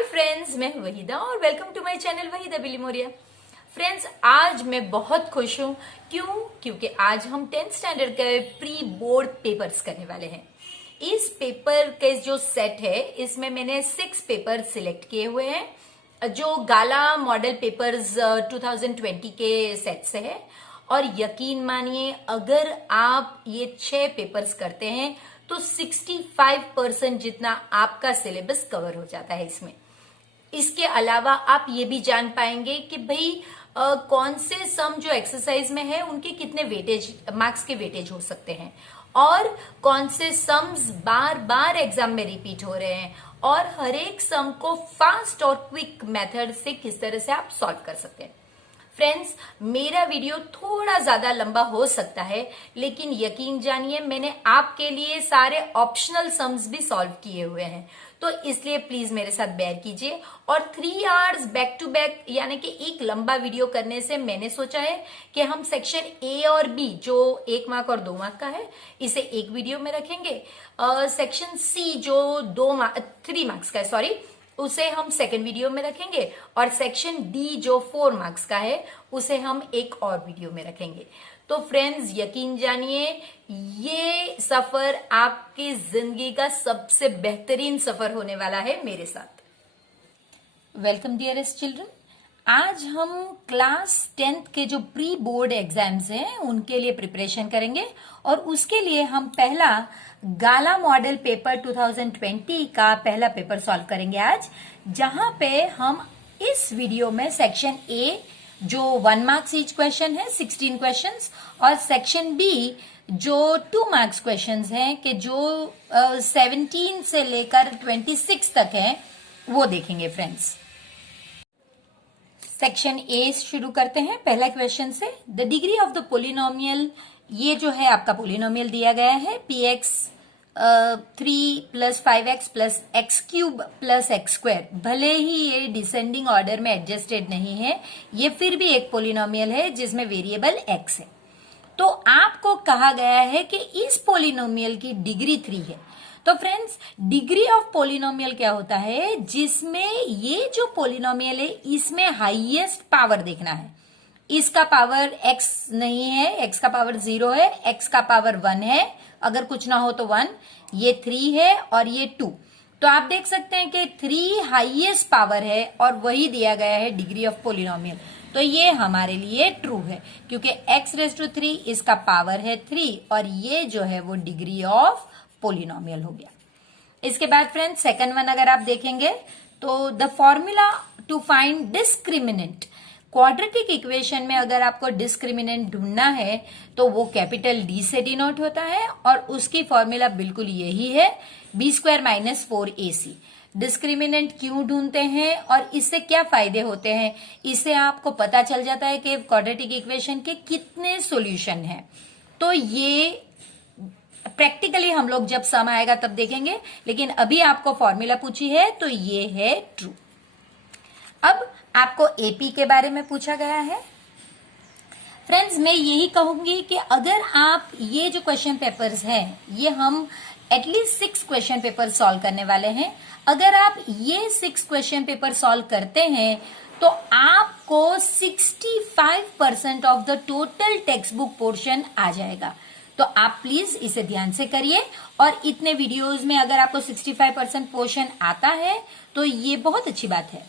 Hi friends, मैं हूं वहीदा और welcome to my channel Waheeda Bilimoria. Friends, आज मैं बहुत खुश हूं। क्योंकि आज हम 10th स्टैंडर्ड के प्री बोर्ड पेपर्स करने वाले हैं। इस पेपर के जो सेट है, इसमें मैंने 6 पेपर सिलेक्ट किए हुए हैं जो गाला मॉडल पेपर्स 2020 के सेट से है। और यकीन मानिए, अगर आप ये 6 पेपर्स करते हैं तो 65% जितना आपका सिलेबस कवर हो जाता है इसमें। इसके अलावा आप ये भी जान पाएंगे कि भाई कौन से सम जो एक्सरसाइज में है उनके कितने वेटेज मार्क्स के वेटेज हो सकते हैं, और कौन से सम्स बार बार एग्जाम में रिपीट हो रहे हैं, और हर एक सम को फास्ट और क्विक मेथड से किस तरह से आप सॉल्व कर सकते हैं। फ्रेंड्स, मेरा वीडियो थोड़ा ज्यादा लंबा हो सकता है, लेकिन यकीन जानिए मैंने आपके लिए सारे ऑप्शनल सम्स भी सॉल्व किए हुए हैं, तो इसलिए प्लीज मेरे साथ बेयर कीजिए। और 3 आवर्स बैक टू बैक यानी कि एक लंबा वीडियो करने से मैंने सोचा है कि हम सेक्शन ए और बी जो 1 मार्क और 2 मार्क का है, इसे एक वीडियो में रखेंगे। सेक्शन सी जो 3 मार्क्स का है, सॉरी, उसे हम सेकेंड वीडियो में रखेंगे, और सेक्शन डी जो 4 मार्क्स का है उसे हम एक और वीडियो में रखेंगे। तो फ्रेंड्स, यकीन जानिए ये सफर आपकी जिंदगी का सबसे बेहतरीन सफर होने वाला है मेरे साथ। Welcome dearest children. आज हम क्लास 10th के जो प्री बोर्ड एग्जाम्स हैं उनके लिए प्रिपरेशन करेंगे, और उसके लिए हम पहला गाला मॉडल पेपर 2020 का पहला पेपर सॉल्व करेंगे आज, जहां पे हम इस वीडियो में सेक्शन ए जो 1 मार्क्स ईच क्वेश्चन है 16 क्वेश्चंस, और सेक्शन बी जो 2 मार्क्स क्वेश्चंस हैं कि जो 17 से लेकर 26 तक है वो देखेंगे। फ्रेंड्स, सेक्शन ए शुरू करते हैं पहला क्वेश्चन से। The degree of the polynomial, ये जो है आपका पोलिनोमियल दिया गया है px 3 + 5x + x³ + x²। भले ही ये डिसेंडिंग ऑर्डर में एडजस्टेड नहीं है, ये फिर भी एक पोलिनोमियल है जिसमें वेरिएबल x है। तो आपको कहा गया है कि इस पोलिनोमियल की डिग्री 3 है। तो फ्रेंड्स, डिग्री ऑफ पोलिनोमियल क्या होता है, जिसमें ये जो पोलिनोमियल है इसमें हाईएस्ट पावर देखना है। इसका पावर x नहीं है, x का पावर 0 है, x का पावर 1 है, अगर कुछ ना हो तो 1, ये 3 है और ये 2। तो आप देख सकते हैं कि 3 हाईएस्ट पावर है और वही दिया गया है डिग्री ऑफ पोलिनोमियल। तो ये हमारे लिए ट्रू है, क्योंकि x⁻³ इसका पावर है 3 और ये जो है वो डिग्री ऑफ पोलिनोमियल हो गया। इसके बाद फ्रेंड्स, सेकंड वन अगर आप देखेंगे तो the formula to find discriminant. Quadratic equation में अगर आपको डिस्क्रिमिनेंट ढूंढना है तो वो कैपिटल डी से डिनोट होता है, और उसकी फॉर्मूला बिल्कुल यही है, b² - 4ac। डिस्क्रिमिनेंट क्यों ढूंढते हैं और इससे क्या फायदे होते हैं, इससे आपको पता चल जाता है कि क्वाड्रेटिक इक्वेशन के कितने सॉल्यूशन हैं। तो ये प्रैक्टिकली हम लोग जब सम आएगा तब देखेंगे, लेकिन अभी आपको फॉर्मूला पूछी है तो ये है ट्रू। अब आपको एपी के बारे में पूछा गया है। फ्रेंड्स, मैं यही कहूंगी कि अगर आप ये जो क्वेश्चन पेपर्स हैं, ये हम एटलीस्ट 6 क्वेश्चन पेपर सॉल्व करने वाले हैं। अगर आप ये 6 क्वेश्चन पेपर सॉल्व करते हैं तो आपको 65% of the total textbook portion आ जाएगा। तो आप प्लीज इसे ध्यान से करिए, और इतने वीडियोस में अगर आपको 65% पोर्शन आता है तो ये बहुत अच्छी बात है।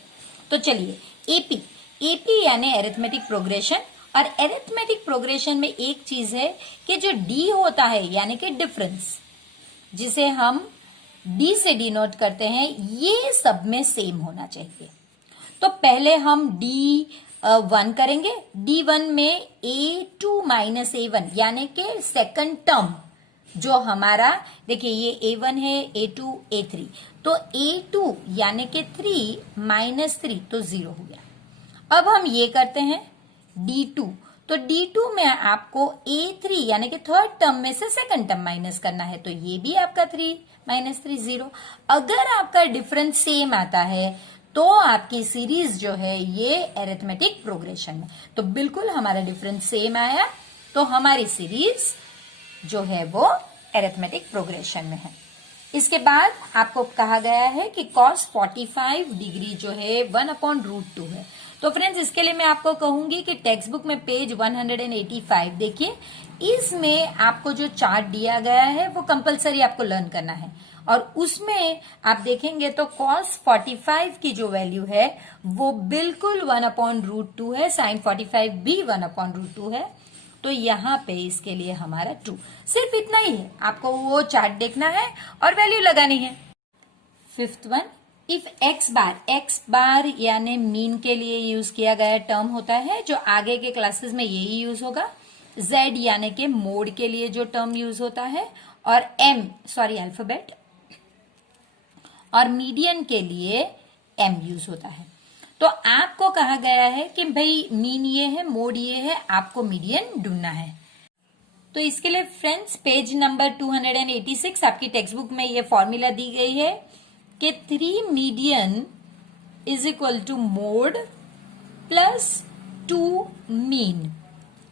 तो चलिए, एपी यानी एरिथमेटिक प्रोग्रेशन, और एरिथमेटिक प्रोग्रेशन में एक चीज है कि जो डी होता है यानी कि डिफरेंस, जिसे हम डी से डिनोट करते हैं, ये सब में सेम होना चाहिए। तो पहले हम D1 करेंगे। D1 में A2 - A1 यानी कि सेकंड टर्म जो हमारा, देखिए ये A1 है, A2, A3, तो A2 यानी कि 3 - 3 तो 0 हो गया। अब हम ये करते हैं D2, तो D2 में आपको A3 यानी कि थर्ड टर्म में से सेकंड टर्म माइनस करना है, तो ये भी आपका 3 - 3 0। अगर आपका डिफरेंस सेम आता है तो आपकी सीरीज जो है ये एरिथमेटिक प्रोग्रेशन में, तो बिल्कुल हमारा डिफरेंस सेम आया, तो हमारी सीरीज जो है वो एरिथमेटिक प्रोग्रेशन में है। इसके बाद आपको कहा गया है कि cos 45 डिग्री जो है 1/√2 है। तो फ्रेंड्स इसके लिए मैं आपको कहूंगी कि टेक्स्ट बुक में पेज 185 देखिए, इसमें आपको जो चार्ट दिया गया है वो कंपलसरी आपको लर्न करना है, और उसमें आप देखेंगे तो cos 45 की जो वैल्यू है वो बिल्कुल 1/√2 है, sin 45 भी 1/√2 है। तो यहाँ पे इसके लिए हमारा ट्रू, सिर्फ इतना ही है, आपको वो चार्ट देखना है और वैल्यू लगानी है। फिफ्थ वन, इफ एक्स बार यानी मीन के लिए यूज किया गया टर्म होता है, जो आगे के क्लासेस में यही यूज होगा। जेड यानी के मोड के लिए जो टर्म यूज होता है, और अल्फाबेट और मीडियन के लिए एम यूज होता है। तो आपको कहा गया है कि भाई मीन ये है, मोड ये है, आपको मीडियन ढूंढना है। तो इसके लिए फ्रेंड्स पेज नंबर 286 आपकी टेक्स्ट बुक में ये फॉर्मूला दी गई है कि 3 median is equal to mode plus 2 mean,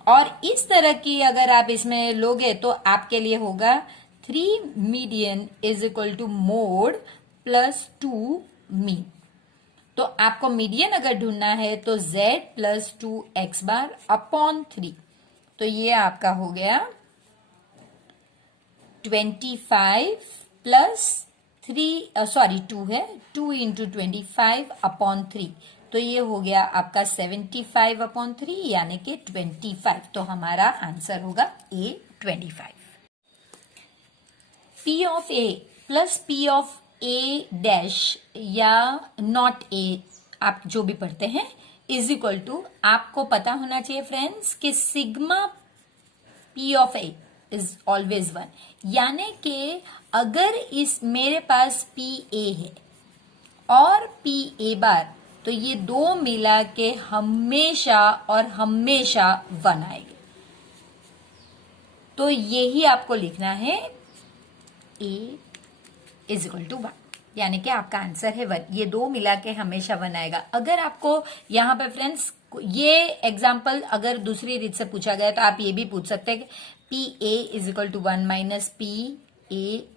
और इस तरह की अगर आप इसमें लोगे तो आपके लिए होगा 3 median is equal to mode plus 2 mean. तो आपको मीडियन अगर ढूंढना है तो z plus 2x bar upon 3, तो ये आपका हो गया 25 प्लस 2 है, 2 इंटू 25 अपॉन 3, तो ये हो गया आपका 75/3 यानी कि 25। तो हमारा आंसर होगा A 25। P of A plus P of A dash या नॉट A, आप जो भी पढ़ते हैं, इज इक्वल टू, आपको पता होना चाहिए फ्रेंड्स कि sigma P of A is always 1, यानी कि अगर इस मेरे पास PA है और PA बार, तो ये दो मिला के हमेशा और हमेशा 1 आएगी। तो यही आपको लिखना है A इज इक्वल टू 1, यानी कि आपका आंसर है 1। ये दो मिला के हमेशा 1 आएगा। अगर आपको यहाँ पे फ्रेंड्स ये एग्जाम्पल अगर दूसरी रीत से पूछा गया तो आप ये भी पूछ सकते हैं कि P A is equal to 1 minus P A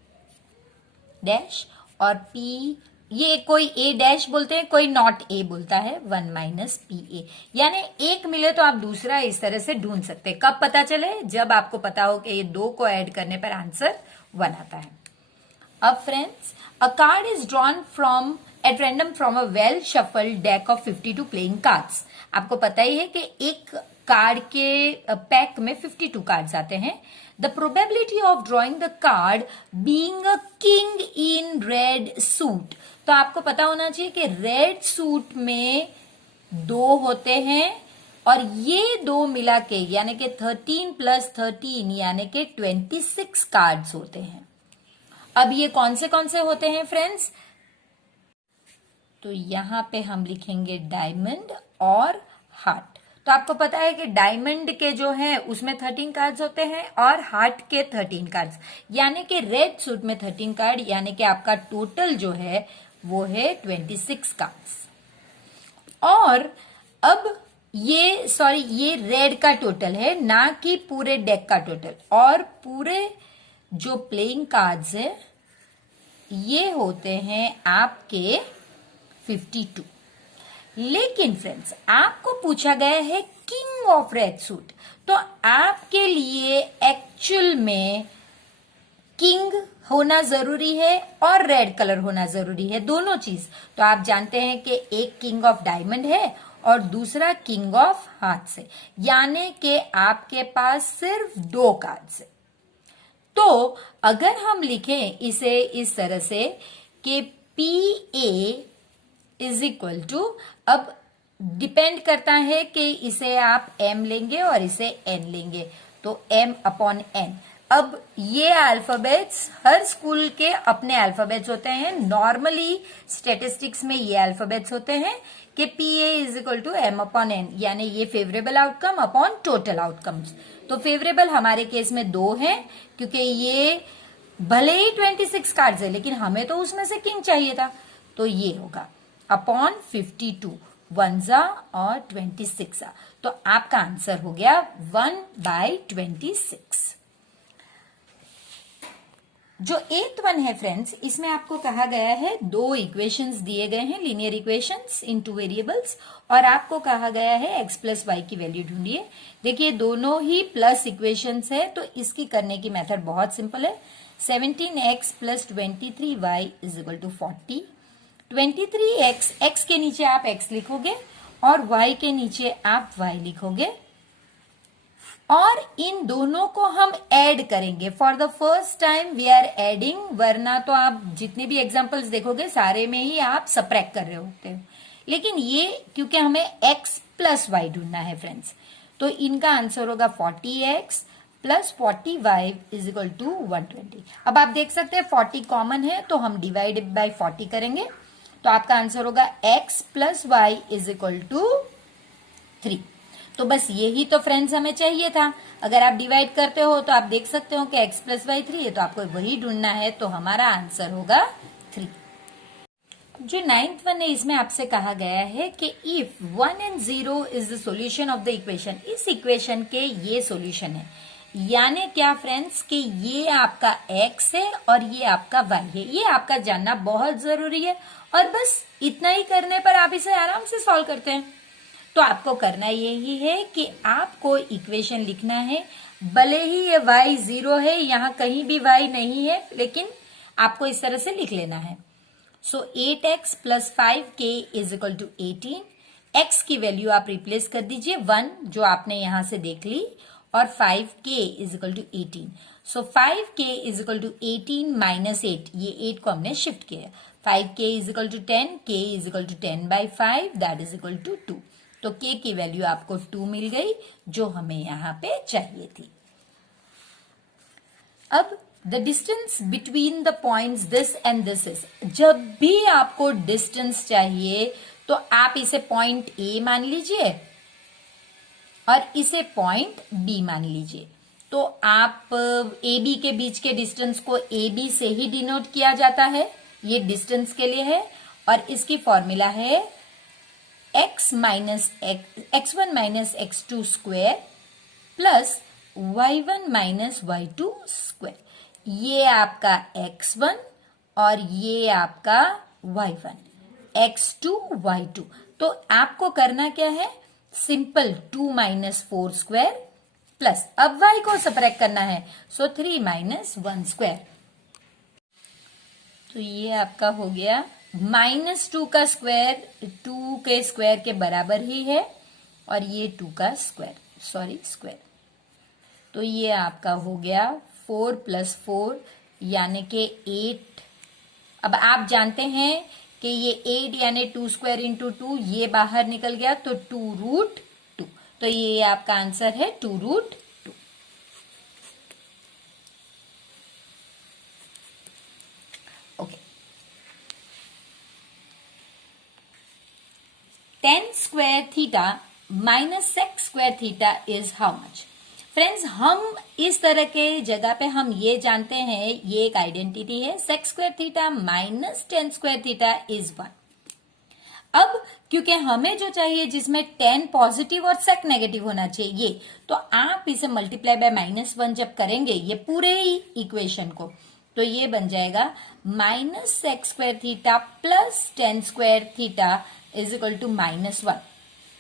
dash, और पी ये कोई ए डैश बोलते हैं, कोई नॉट ए बोलता है, 1 माइनस पी ए, यानी एक मिले तो आप दूसरा इस तरह से ढूंढ सकते हैं। कब पता चले? जब आपको पता हो कि ये दो को ऐड करने पर आंसर 1 आता है। अब friends, a card is drawn from at random from a well shuffled deck of 52 playing cards. आपको पता ही है कि एक कार्ड के पैक में 52 कार्ड्स आते हैं। The probability of drawing the card being a king in red suit. तो आपको पता होना चाहिए कि रेड सूट में 2 होते हैं, और ये 2 मिला के यानी कि 13 प्लस 13 यानी कि 26 कार्ड्स होते हैं। अब ये कौन से होते हैं फ्रेंड्स? तो यहां पे हम लिखेंगे डायमंड और हार्ट। तो आपको पता है कि डायमंड के जो है उसमें 13 कार्ड्स होते हैं और हार्ट के 13 कार्ड्स, यानी कि रेड सूट में 13 कार्ड, यानी कि आपका टोटल जो है वो है 26 कार्ड्स। और अब ये रेड का टोटल है, ना कि पूरे डेक का टोटल। और पूरे जो प्लेइंग कार्ड्स है ये होते हैं आपके 52। लेकिन फ्रेंड्स, आपको पूछा गया है किंग ऑफ रेड सूट, तो आपके लिए एक्चुअल में किंग होना जरूरी है और रेड कलर होना जरूरी है, दोनों चीज। तो आप जानते हैं कि एक किंग ऑफ डायमंड है और दूसरा किंग ऑफ हार्ट्स है, यानी कि आपके पास सिर्फ 2 कार्ड्स है। तो अगर हम लिखें इसे इस तरह से कि P A is equal to, अब डिपेंड करता है कि इसे आप m लेंगे और इसे n लेंगे, तो m अपॉन n। अब ये अल्फाबेट्स हर स्कूल के अपने अल्फाबेट्स होते हैं। नॉर्मली स्टैटिस्टिक्स में ये अल्फाबेट्स होते हैं कि P A is equal to m upon n, यानी ये favourable outcome upon total outcomes. तो फेवरेबल हमारे केस में 2 हैं, क्योंकि ये भले ही 26 कार्ड्स है लेकिन हमें तो उसमें से किंग चाहिए था, तो ये होगा अपॉन 52 1 और 26। तो आपका आंसर हो गया 1/26। जो 8th वन है फ्रेंड्स, इसमें आपको कहा गया है दो इक्वेशंस दिए गए हैं, लीनियर इक्वेशंस इन टू वेरिएबल्स, और आपको कहा गया है x प्लस वाई की वैल्यू ढूंढिए। देखिए दोनों ही प्लस इक्वेशंस है, तो इसकी करने की मेथड बहुत सिंपल है। 17x plus 23y is equal to 40। 23x, x के नीचे आप x लिखोगे और y के नीचे आप y लिखोगे, और इन दोनों को हम ऐड करेंगे। For the first time we are adding, वरना तो आप जितने भी एग्जांपल्स देखोगे सारे में ही आप सबट्रैक्ट कर रहे होते हो, लेकिन ये क्योंकि हमें x प्लस वाई ढूंढना है फ्रेंड्स, तो इनका आंसर होगा 40x plus 40y is equal to 120। अब आप देख सकते हैं 40 कॉमन है, तो हम डिवाइड बाय 40 करेंगे, तो आपका आंसर होगा x plus Y is equal to 3। तो बस यही तो फ्रेंड्स हमें चाहिए था। अगर आप डिवाइड करते हो तो आप देख सकते हो कि x प्लस वाई 3 है, तो आपको वही ढूंढना है, तो हमारा आंसर होगा 3। जो 9th वन है, इसमें आपसे कहा गया है कि if 1 and 0 is the solution of the equation, इस इक्वेशन के ये सॉल्यूशन है। यानी क्या फ्रेंड्स कि ये आपका x है और ये आपका y है, ये आपका जानना बहुत जरूरी है, और बस इतना ही करने पर आप इसे आराम से सॉल्व करते हैं। तो आपको करना यही है कि आपको इक्वेशन लिखना है, भले ही ये y 0 है, यहाँ कहीं भी y नहीं है, लेकिन आपको इस तरह से लिख लेना है। So 8x plus 5k is equal to 18। x की वैल्यू आप रिप्लेस कर दीजिए 1, जो आपने यहां से देख ली, और 5k is equal to 18। So 5k is equal to 18 minus 8, ये 8 को हमने शिफ्ट किया। 5k is equal to 10, k is equal to 10 by 5, that is equal to 2। तो k की वैल्यू आपको 2 मिल गई, जो हमें यहां पे चाहिए थी। अब the distance between the points this and this is, जब भी आपको डिस्टेंस चाहिए तो आप इसे पॉइंट ए मान लीजिए और इसे पॉइंट बी मान लीजिए। तो आप ए बी के बीच के डिस्टेंस को ए बी से ही डिनोट किया जाता है, ये डिस्टेंस के लिए है, और इसकी फॉर्मूला है x minus x1 minus x2 square plus y1 minus y2 square. ये आपका x1 और ये आपका y1, x2 y2। तो आपको करना क्या है, सिंपल 2 माइनस 4 स्क्वायर प्लस, अब y को सबट्रैक्ट करना है, सो 3 माइनस 1 स्क्वायर। तो ये आपका हो गया -2 का स्क्वायर 2 के स्क्वायर के बराबर ही है, और ये 2 का स्क्वायर, तो ये आपका हो गया 4 प्लस 4 यानी कि 8। अब आप जानते हैं कि ये 8 यानी 2 स्क्वायर इंटू 2, ये बाहर निकल गया, तो 2 रूट 2, तो ये आपका आंसर है 2 root 2। Okay, 10 square theta minus sec square theta is how much. Friends, हम इस तरह के जगह पे हम ये जानते हैं, ये एक आइडेंटिटी है, sex square theta minus 10 square theta is 1। अब क्योंकि हमें जो चाहिए जिसमें 10 पॉजिटिव और सेक नेगेटिव होना चाहिए, तो आप इसे मल्टीप्लाई बाय -1 जब करेंगे ये पूरे ही इक्वेशन को, तो ये बन जाएगा minus sec square theta plus 10 square theta is equal to -1।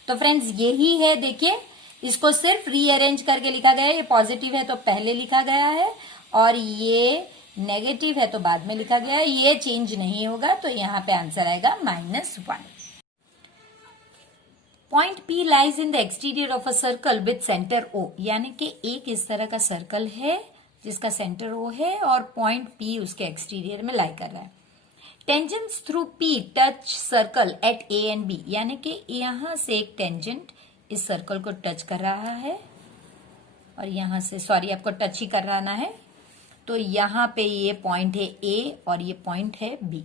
तो फ्रेंड्स यही है, देखिए इसको सिर्फ रीअरेंज करके लिखा गया है, ये पॉजिटिव है तो पहले लिखा गया है, और ये नेगेटिव है तो बाद में लिखा गया है, ये चेंज नहीं होगा, तो यहां पे आंसर आएगा -1। Point P lies in the exterior of a circle with centre O, यानी कि एक इस तरह का सर्कल है जिसका सेंटर O है और पॉइंट P उसके एक्सटीरियर में लाई कर रहा है। Tangents through P touch circle eight A and B, यानी कि यहां से एक टेंजेंट इस सर्कल को टच कर रहा है, और यहां से आपको टच ही कर रहा है, तो यहां पे ये पॉइंट है A और ये पॉइंट है B।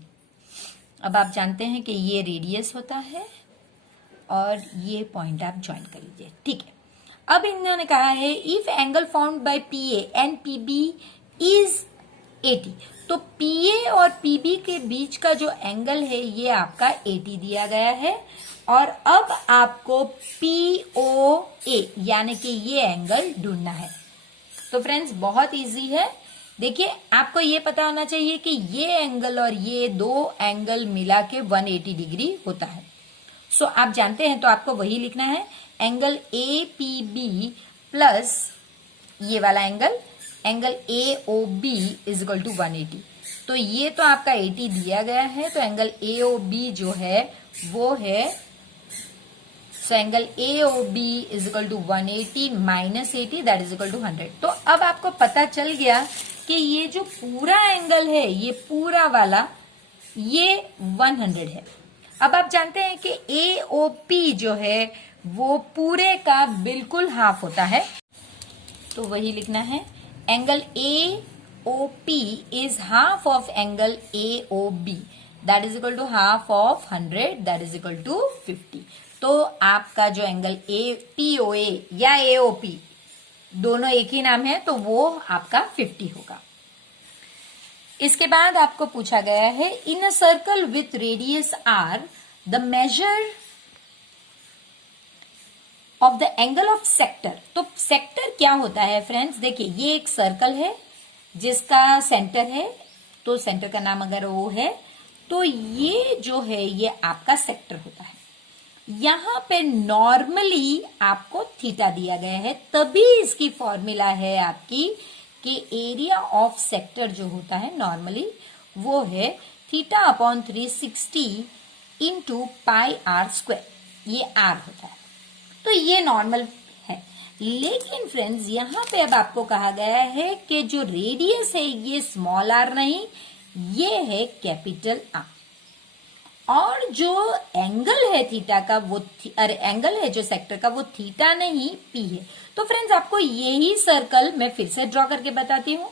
अब आप जानते हैं कि ये रेडियस होता है और ये पॉइंट आप ज्वाइन कर लीजिए, ठीक है। अब इन्होंने कहा है if angle found by PA and PB is 80, तो PA और PB के बीच का जो एंगल है ये आपका 80 दिया गया है, और अब आपको POA यानी कि ये एंगल ढूंढना है। तो फ्रेंड्स बहुत इजी है, देखिए आपको ये पता होना चाहिए कि ये एंगल और ये दो एंगल मिला के 180 डिग्री होता है। सो आप जानते हैं तो आपको वही लिखना है, angle A P B plus ये वाला angle A O B is equal to 180। तो ये तो आपका 80 दिया गया है, तो एंगल ए ओ बी जो है वो है, so angle A O B is equal to 180 minus 80 that is equal to 100। तो अब आपको पता चल गया कि ये जो पूरा एंगल है, ये पूरा वाला ये 100 है। अब आप जानते हैं कि ए ओ पी जो है वो पूरे का बिल्कुल हाफ होता है, तो वही लिखना है, angle A O P is half of angle A O B that is equal to half of 100 that is equal to 50। तो आपका जो एंगल ए पी ओ ए या ए ओ पी दोनों एक ही नाम है, तो वो आपका 50 होगा। इसके बाद आपको पूछा गया है, in a circle with radius R the measure of the angle of sector. तो सेक्टर क्या होता है फ्रेंड्स, देखिए ये एक सर्कल है जिसका सेंटर है, तो सेंटर का नाम अगर वो है तो ये जो है ये आपका सेक्टर होता है। यहां पे नॉर्मली आपको थीटा दिया गया है, तभी इसकी फॉर्मूला है आपकी कि एरिया ऑफ सेक्टर जो होता है नॉर्मली वो है theta upon 360 into pi R square, ये आर होता है। तो ये नॉर्मल है, लेकिन फ्रेंड्स यहां पे अब आपको कहा गया है कि जो रेडियस है ये स्मॉल आर नहीं, ये है कैपिटल आर, और जो एंगल है थीटा का वो एंगल है जो सेक्टर का वो थीटा नहीं पी है। तो फ्रेंड्स आपको यही सर्कल मैं फिर से ड्रॉ करके बताती हूँ,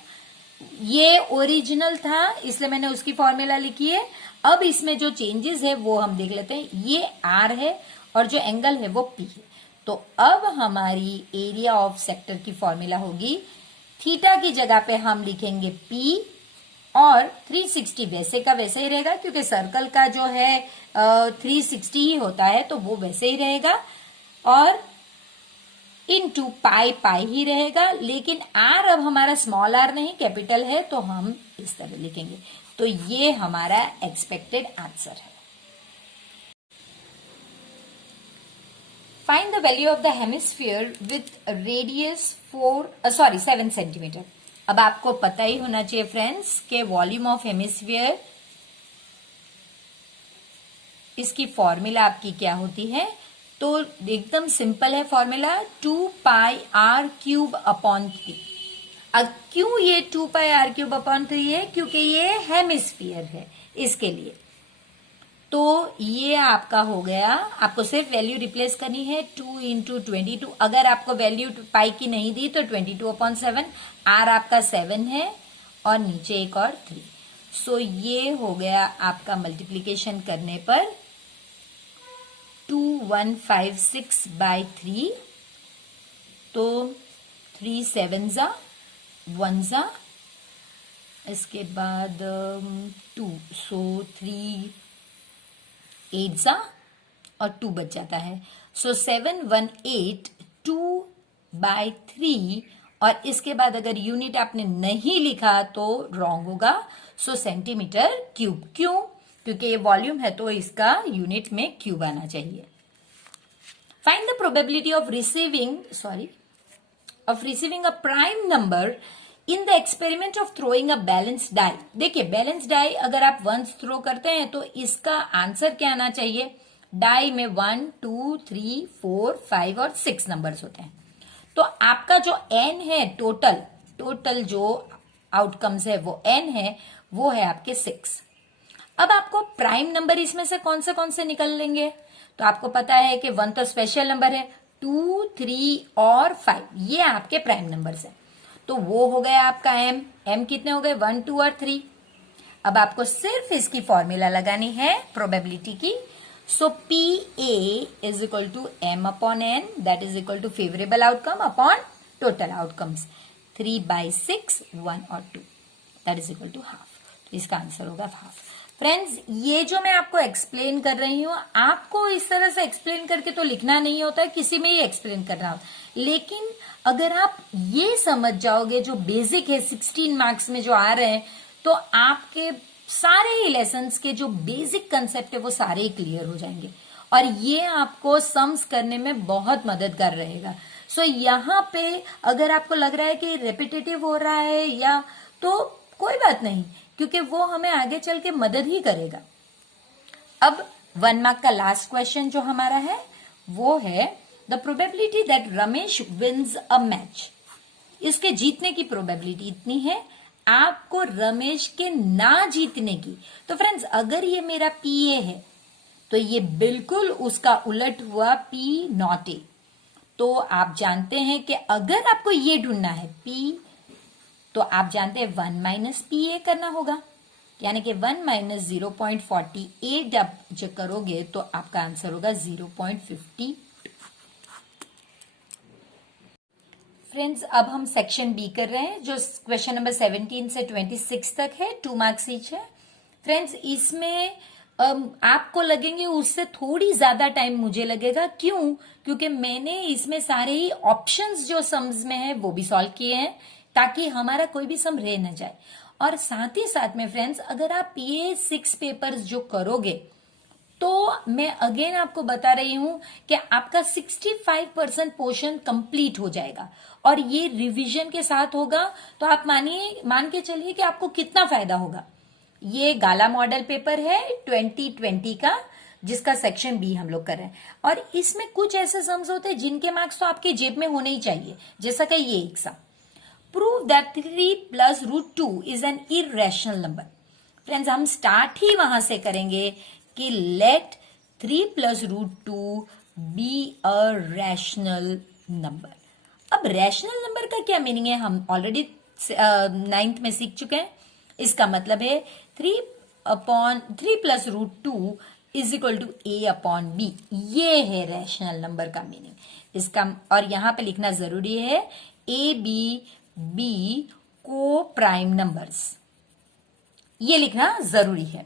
ये ओरिजिनल था इसलिए मैंने उसकी फॉर्मूला लिखी है। अब इसमें जो चेंजेस है वो हम देख लेते हैं, ये आर है और जो एंगल है वो पी है। तो अब हमारी एरिया ऑफ सेक्टर की फॉर्मूला होगी, थीटा की जगह पे हम लिखेंगे पी और 360 वैसे का वैसे ही रहेगा, क्योंकि सर्कल का जो है 360 ही होता है तो वो वैसे ही रहेगा, और इनटू पाई पाई ही रहेगा, लेकिन आर अब हमारा स्मॉल आर नहीं कैपिटल है तो हम इस तरह लिखेंगे। तो ये हमारा एक्सपेक्टेड आंसर है। Find the value of the hemisphere with radius 7 centimetre. अब आपको पता ही होना चाहिए फ्रेंड्स के वॉल्यूम ऑफ हेमिस्फीयर, इसकी फॉर्मूला आपकी क्या होती है, तो एकदम सिंपल है formula, 2 pi R cube upon 3। अब क्यों ये 2 पाई आर क्यूब अपॉन 3 है, क्योंकि ये हेमिस्फीयर है इसके लिए। तो ये आपका हो गया, आपको सिर्फ वैल्यू रिप्लेस करनी है 2 इंटू 22। अगर आपको वैल्यू पाई की नहीं दी तो 22/7, आर आपका 7 है और नीचे एक और 3। सो ये हो गया आपका मल्टीप्लीकेशन करने पर 2156/3, तो 3 7 जा 1 जा, इसके बाद 2, सो 3 8 जा और 2 बच जाता है, सो 718/2/3। और इसके बाद अगर यूनिट आपने नहीं लिखा तो रॉन्ग होगा, सो सेंटीमीटर क्यूब। क्यों, क्योंकि ये वॉल्यूम है तो इसका यूनिट में क्यूब आना चाहिए। Find the probability of receiving a prime number in the experiment of throwing a balance die. देखिए बैलेंस डाई अगर आप वंस थ्रो करते हैं तो इसका आंसर क्या आना चाहिए, डाई में 1 2 3 4 5 और 6 नंबर्स होते हैं, तो आपका जो एन है टोटल जो आउटकम्स है वो एन है, वो है आपके 6। अब आपको प्राइम नंबर इसमें से कौन से निकल लेंगे, तो आपको पता है कि 1 तो स्पेशल नंबर है, 2 3 और 5 ये आपके प्राइम नंबर्स हैं, तो वो हो गया आपका एम कितने हो गए 1 2 और 3। अब आपको सिर्फ इसकी फॉर्मूला लगानी है प्रोबेबिलिटी की, so P A is equal to M upon N that is equal to favourable outcome upon total outcomes, 3/6 1 और 2 that is equal to half. तो इसका आंसर होगा हाफ। फ्रेंड्स, ये जो मैं आपको एक्सप्लेन कर रही हूँ, आपको इस तरह से एक्सप्लेन करके तो लिखना नहीं होता है, किसी में ही एक्सप्लेन करना होता है। लेकिन अगर आप ये समझ जाओगे जो बेसिक है 16 मार्क्स में जो आ रहे हैं, तो आपके सारे ही लेसन्स के जो बेसिक कंसेप्ट है वो सारे ही क्लियर हो जाएंगे और ये आपको सम्स करने में बहुत मददगार रहेगा। सो यहाँ पे अगर आपको लग रहा है कि रेपिटेटिव हो रहा है या, तो कोई बात नहीं, क्योंकि वो हमें आगे चल के मदद ही करेगा। अब 1 मार्क का लास्ट क्वेश्चन जो हमारा है वो है the probability that Ramesh wins a match. इसके जीतने की प्रोबेबिलिटी इतनी है, आपको रमेश के ना जीतने की। तो फ्रेंड्स, अगर ये मेरा पी ए है तो ये बिल्कुल उसका उलट हुआ पी नॉट ए। तो आप जानते हैं कि अगर आपको ये ढूंढना है पी, तो आप जानते हैं 1 माइनस पी ए करना होगा, यानी कि 1 माइनस 0.48 आप जो करोगे तो आपका आंसर होगा 0.50। फ्रेंड्स, अब हम सेक्शन बी कर रहे हैं जो क्वेश्चन नंबर 17 से 26 तक है, 2 मार्क्स ईच है। फ्रेंड्स, इसमें आपको लगेंगे उससे थोड़ी ज्यादा टाइम मुझे लगेगा। क्यों? क्योंकि मैंने इसमें सारे ही ऑप्शंस जो सम्स में है वो भी सॉल्व किए हैं ताकि हमारा कोई भी सम रह न जाए। और साथ ही साथ में फ्रेंड्स, अगर आप ये 6 पेपर्स जो करोगे तो मैं अगेन आपको बता रही हूं कि आपका 65% पोर्शन कंप्लीट हो जाएगा और ये रिवीजन के साथ होगा। तो आप मान के चलिए कि आपको कितना फायदा होगा। ये गाला मॉडल पेपर है 2020 का, जिसका सेक्शन बी हम लोग कर रहे हैं। और इसमें कुछ ऐसे सम्स होते हैं जिनके मार्क्स तो आपके जेब में होने ही चाहिए, जैसा कि ये एक sum, prove that 3 plus root 2 is an irrational number. Friends, हम स्टार्ट ही वहां से करेंगे कि let 3 plus root 2 be a rational number. अब रैशनल नंबर का क्या मीनिंग है हम ऑलरेडी 9th में सीख चुके हैं। इसका मतलब है 3 plus root 2 is equal to A upon B. ये है रैशनल नंबर का मीनिंग इसका। और यहां पे लिखना जरूरी है ए बी को प्राइम नंबर्स, ये लिखना जरूरी है।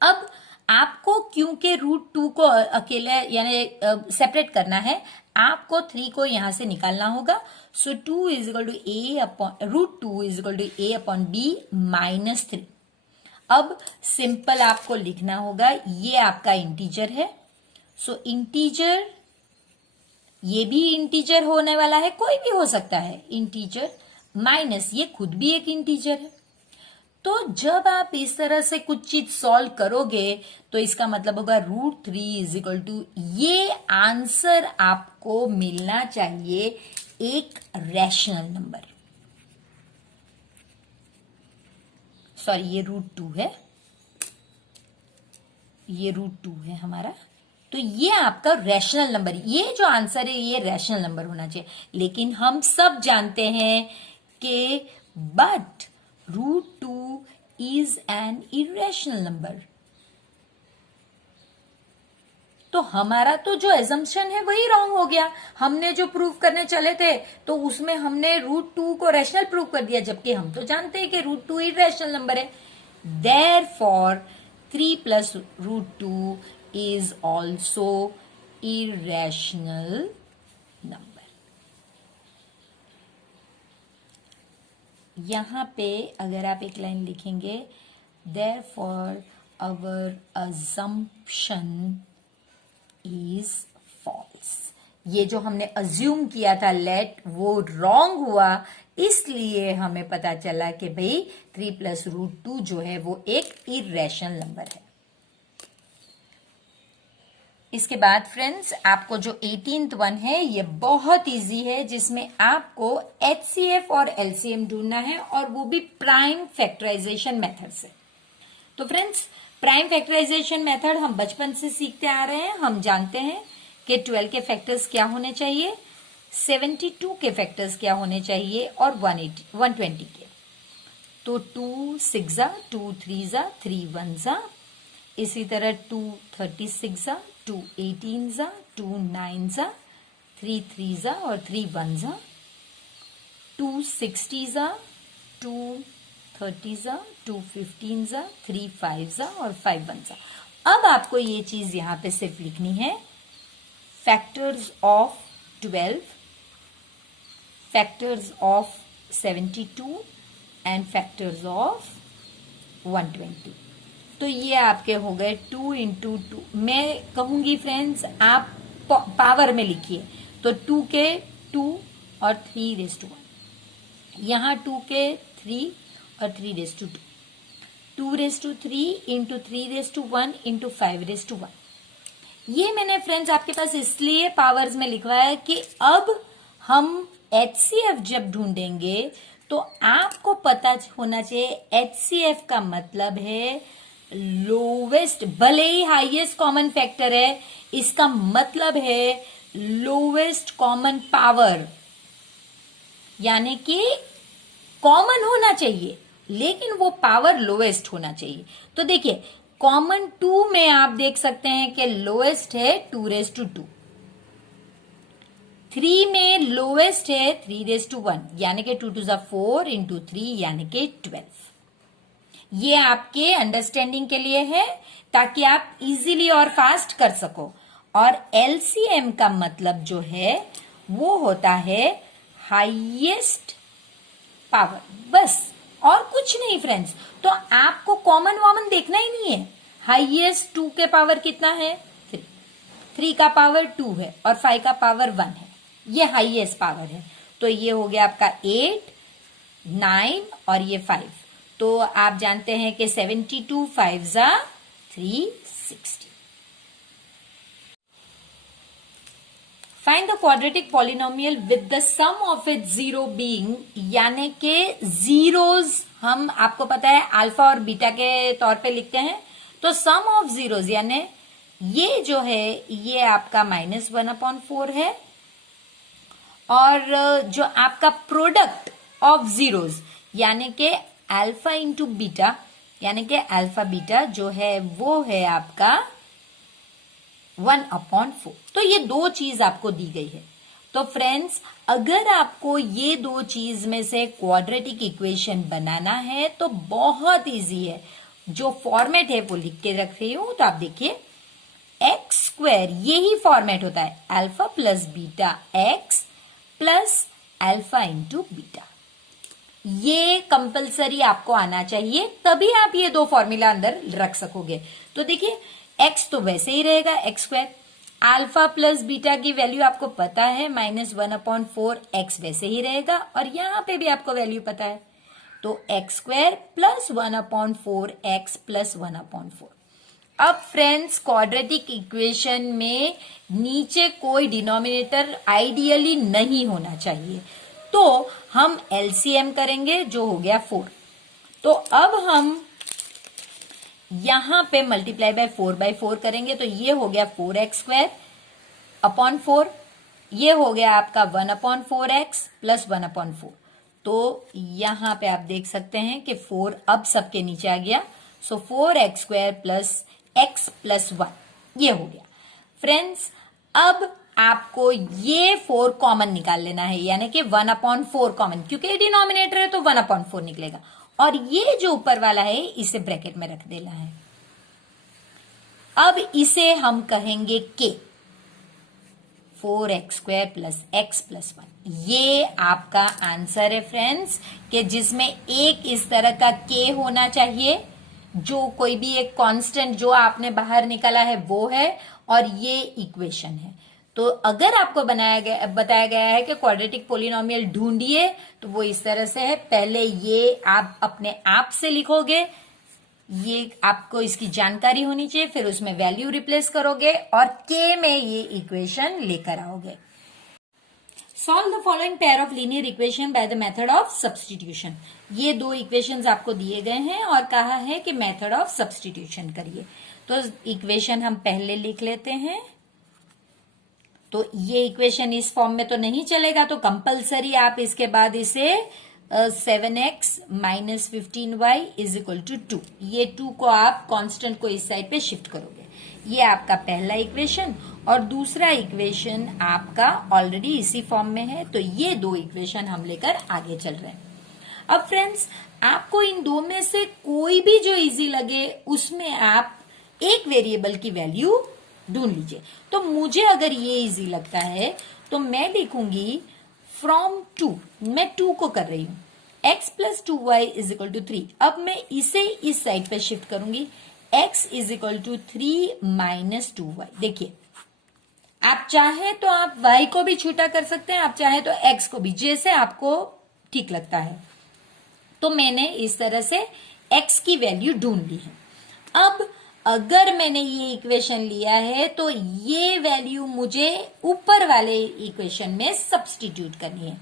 अब आपको क्योंकि रूट 2 को अकेले यानी सेपरेट करना है, आपको 3 को यहां से निकालना होगा। So 2 is equal to A upon root 2 is equal to A upon B minus 3। अब सिंपल आपको लिखना होगा, ये आपका इंटीजर है। सो इंटीजर, ये भी इंटीजर होने वाला है, कोई भी हो सकता है इंटीजर, माइनस ये खुद भी एक इंटीजर है। तो जब आप इस तरह से कुछ चीज सॉल्व करोगे तो इसका मतलब होगा रूट 3 इज इक्वल टू, ये आंसर आपको मिलना चाहिए एक रैशनल नंबर। सॉरी, ये रूट 2 है, ये रूट 2 है हमारा। तो ये आपका रैशनल नंबर, ये जो आंसर है ये रैशनल नंबर होना चाहिए। लेकिन हम सब जानते हैं कि but root 2 is an irrational number. तो हमारा तो जो एजम्पशन है वही रॉन्ग हो गया। हमने जो प्रूव करने चले थे तो उसमें हमने रूट 2 को रैशनल प्रूव कर दिया, जबकि हम तो जानते हैं कि रूट 2 इरेशनल नंबर है। Therefore 3 plus root 2 is also irrational number। यहां पे अगर आप एक लाइन लिखेंगे, therefore our assumption is false। ये जो हमने अज्यूम किया था लेट, वो रॉन्ग हुआ, इसलिए हमें पता चला कि भाई 3 प्लस रूट 2 जो है वो एक इरेशनल नंबर है। इसके बाद फ्रेंड्स, आपको जो 18th वन है ये बहुत इजी है, जिसमें आपको HCF और LCM ढूंढना है और वो भी प्राइम फैक्टराइजेशन मेथड से। तो फ्रेंड्स, प्राइम फैक्टराइजेशन मेथड हम बचपन से सीखते आ रहे हैं। हम जानते हैं कि 12 के फैक्टर्स क्या होने चाहिए, 72 के फैक्टर्स क्या होने चाहिए और 120 के। तो 2 6 2 3 3 1 इसी तरह 2 36 2 18 2 9 3 3 और 3 1 2 60 2 30 जा, 2 15 जा, 3 5 जा और 5 1 जा। अब आपको ये चीज यहां पे सिर्फ लिखनी है, factors of 12, factors of 72 and factors of 120। तो ये आपके हो गए 2 इंटू 2। मैं कहूंगी फ्रेंड्स आप पावर में लिखिए, तो 2 के 2 और 3:1। यहां 2 के 3 और 3:2, 2:3 इंटू 3:1 इंटू 5:1। ये मैंने फ्रेंड्स आपके पास इसलिए पावर्स में लिखवाया है कि अब हम HCF जब ढूंढेंगे तो आपको पता होना चाहिए HCF का मतलब है लोवेस्ट, भले ही हाईएस्ट कॉमन फैक्टर है, इसका मतलब है लोवेस्ट कॉमन पावर, यानी कि कॉमन होना चाहिए लेकिन वो पावर लोएस्ट होना चाहिए। तो देखिए कॉमन 2 में आप देख सकते हैं कि लोएस्ट है 2:2, 3 में लोएस्ट है 3:1, यानी कि 2 2 4 इंटू 3 यानी कि 12। ये आपके अंडरस्टैंडिंग के लिए है ताकि आप इजीली और फास्ट कर सको। और LCM का मतलब जो है वो होता है हाईएस्ट पावर, बस और कुछ नहीं फ्रेंड्स। तो आपको कॉमन वॉमन देखना ही नहीं है। हाईएस्ट 2 के पावर कितना है 3, 3 का पावर 2 है और 5 का पावर 1 है, ये हाईएस्ट पावर है। तो ये हो गया आपका 8, 9 और ये 5। तो आप जानते हैं कि 72 5 जा 360। Find the quadratic polynomial with the sum of its zero being, यानी कि जीरोज हम आपको पता है अल्फा और बीटा के तौर पे लिखते हैं। तो सम ऑफ जीरोज यानी ये जो है ये आपका -1/4 है, और जो आपका प्रोडक्ट ऑफ जीरोज यानी कि अल्फा इंटू बीटा, यानी कि अल्फा बीटा जो है वो है आपका 1/4। तो ये दो चीज आपको दी गई है। तो फ्रेंड्स अगर आपको ये दो चीज में से क्वाड्रेटिक इक्वेशन बनाना है तो बहुत इजी है। जो फॉर्मेट है वो लिख के रख रही हूं, तो आप देखिए x², यही फॉर्मेट होता है alpha plus beta x plus alpha into beta. ये कंपलसरी आपको आना चाहिए, तभी आप ये दो फॉर्मूला अंदर रख सकोगे। तो देखिए x तो वैसे ही रहेगा x², अल्फा प्लस बीटा की वैल्यू आपको पता है -1/4, x वैसे ही रहेगा, और यहां पे भी आपको वैल्यू पता है। तो x² प्लस 1/4 x प्लस 1/4। अब फ्रेंड्स क्वाड्रेटिक इक्वेशन में नीचे कोई डिनोमिनेटर आइडियली नहीं होना चाहिए, तो हम LCM करेंगे जो हो गया 4। तो अब हम यहां पे मल्टीप्लाई बाय 4/4 करेंगे, तो ये हो गया 4x² अपॉन 4, ये हो गया आपका 1/4x प्लस 1/4। तो यहां पे आप देख सकते हैं कि 4 अब सबके नीचे आ गया, सो 4x² प्लस x प्लस 1 ये हो गया। फ्रेंड्स अब आपको ये 4 कॉमन निकाल लेना है, यानी कि 1/4 कॉमन, क्योंकि डिनोमिनेटर है तो 1/4 निकलेगा, और ये जो ऊपर वाला है इसे ब्रैकेट में रख देना है। अब इसे हम कहेंगे k, 4x² plus x plus 1। ये आपका आंसर है फ्रेंड्स, कि जिसमें एक इस तरह का k होना चाहिए, जो कोई भी एक कांस्टेंट जो आपने बाहर निकाला है वो है, और ये इक्वेशन है। तो अगर आपको बताया गया है कि क्वाड्रेटिक पॉलिनोमियल ढूंढिए, तो वो इस तरह से है। पहले ये आप अपने आप से लिखोगे, ये आपको इसकी जानकारी होनी चाहिए, फिर उसमें वैल्यू रिप्लेस करोगे और के में ये इक्वेशन लेकर आओगे। Solve the following pair of linear equation by the method of substitution. ये दो इक्वेशंस आपको दिए गए हैं और कहा है कि मेथड ऑफ सब्सटीट्यूशन करिए। तो इक्वेशन हम पहले लिख लेते हैं। तो ये इक्वेशन इस फॉर्म में तो नहीं चलेगा, तो कंपलसरी आप इसके बाद इसे 7x minus 15y is equal to 2, ये 2 को आप कांस्टेंट को इस साइड पे शिफ्ट करोगे। ये आपका पहला इक्वेशन, और दूसरा इक्वेशन आपका ऑलरेडी इसी फॉर्म में है। तो ये दो इक्वेशन हम लेकर आगे चल रहे हैं। अब फ्रेंड्स, आपको इन दो में से कोई भी जो इजी लगे उसमें आप एक वेरिएबल की वैल्यू ढूंढ लीजिए। तो मुझे अगर ये इजी लगता है तो मैं लिखूंगी फ्रॉम 2, मैं 2 को कर रही हूं, x plus 2y is equal to 3। अब मैं इसे इस साइड पे शिफ्ट करूंगी, x is equal to 3 minus 2y। देखिए, आप चाहे तो आप y को भी छूटा कर सकते हैं, आप चाहे तो x को भी, जैसे आपको ठीक लगता है। तो मैंने इस तरह से x की वैल्यू ढूंढ ली है। अब अगर मैंने ये इक्वेशन लिया है तो ये वैल्यू मुझे ऊपर वाले इक्वेशन में सब्स्टिट्यूट करनी है।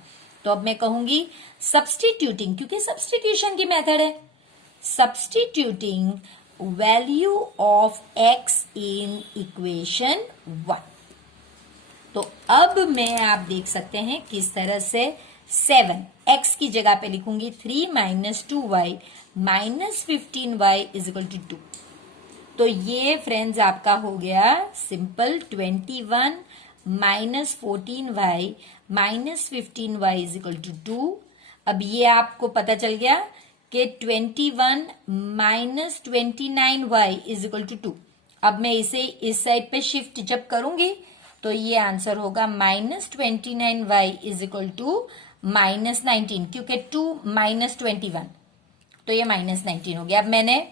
तो अब मैं कहूंगी सब्स्टिट्यूटिंग, क्योंकि सब्स्टिट्यूशन की मेथड है, substituting value of x in equation 1। तो अब मैं, आप देख सकते हैं किस तरह से 7 x की जगह पे लिखूंगी 3 minus 2y minus 15y is equal to 2। तो ये फ्रेंड्स आपका हो गया simple 21 minus 14y minus 15y is equal to 2। अब ये आपको पता चल गया कि 21 minus 29y is equal to 2। अब मैं इसे इस साइड पे शिफ्ट जब करूंगी तो ये आंसर होगा minus 29y is equal to minus 19, क्योंकि 2 माइनस 21 तो ये माइनस 19 हो गया। अब मैंने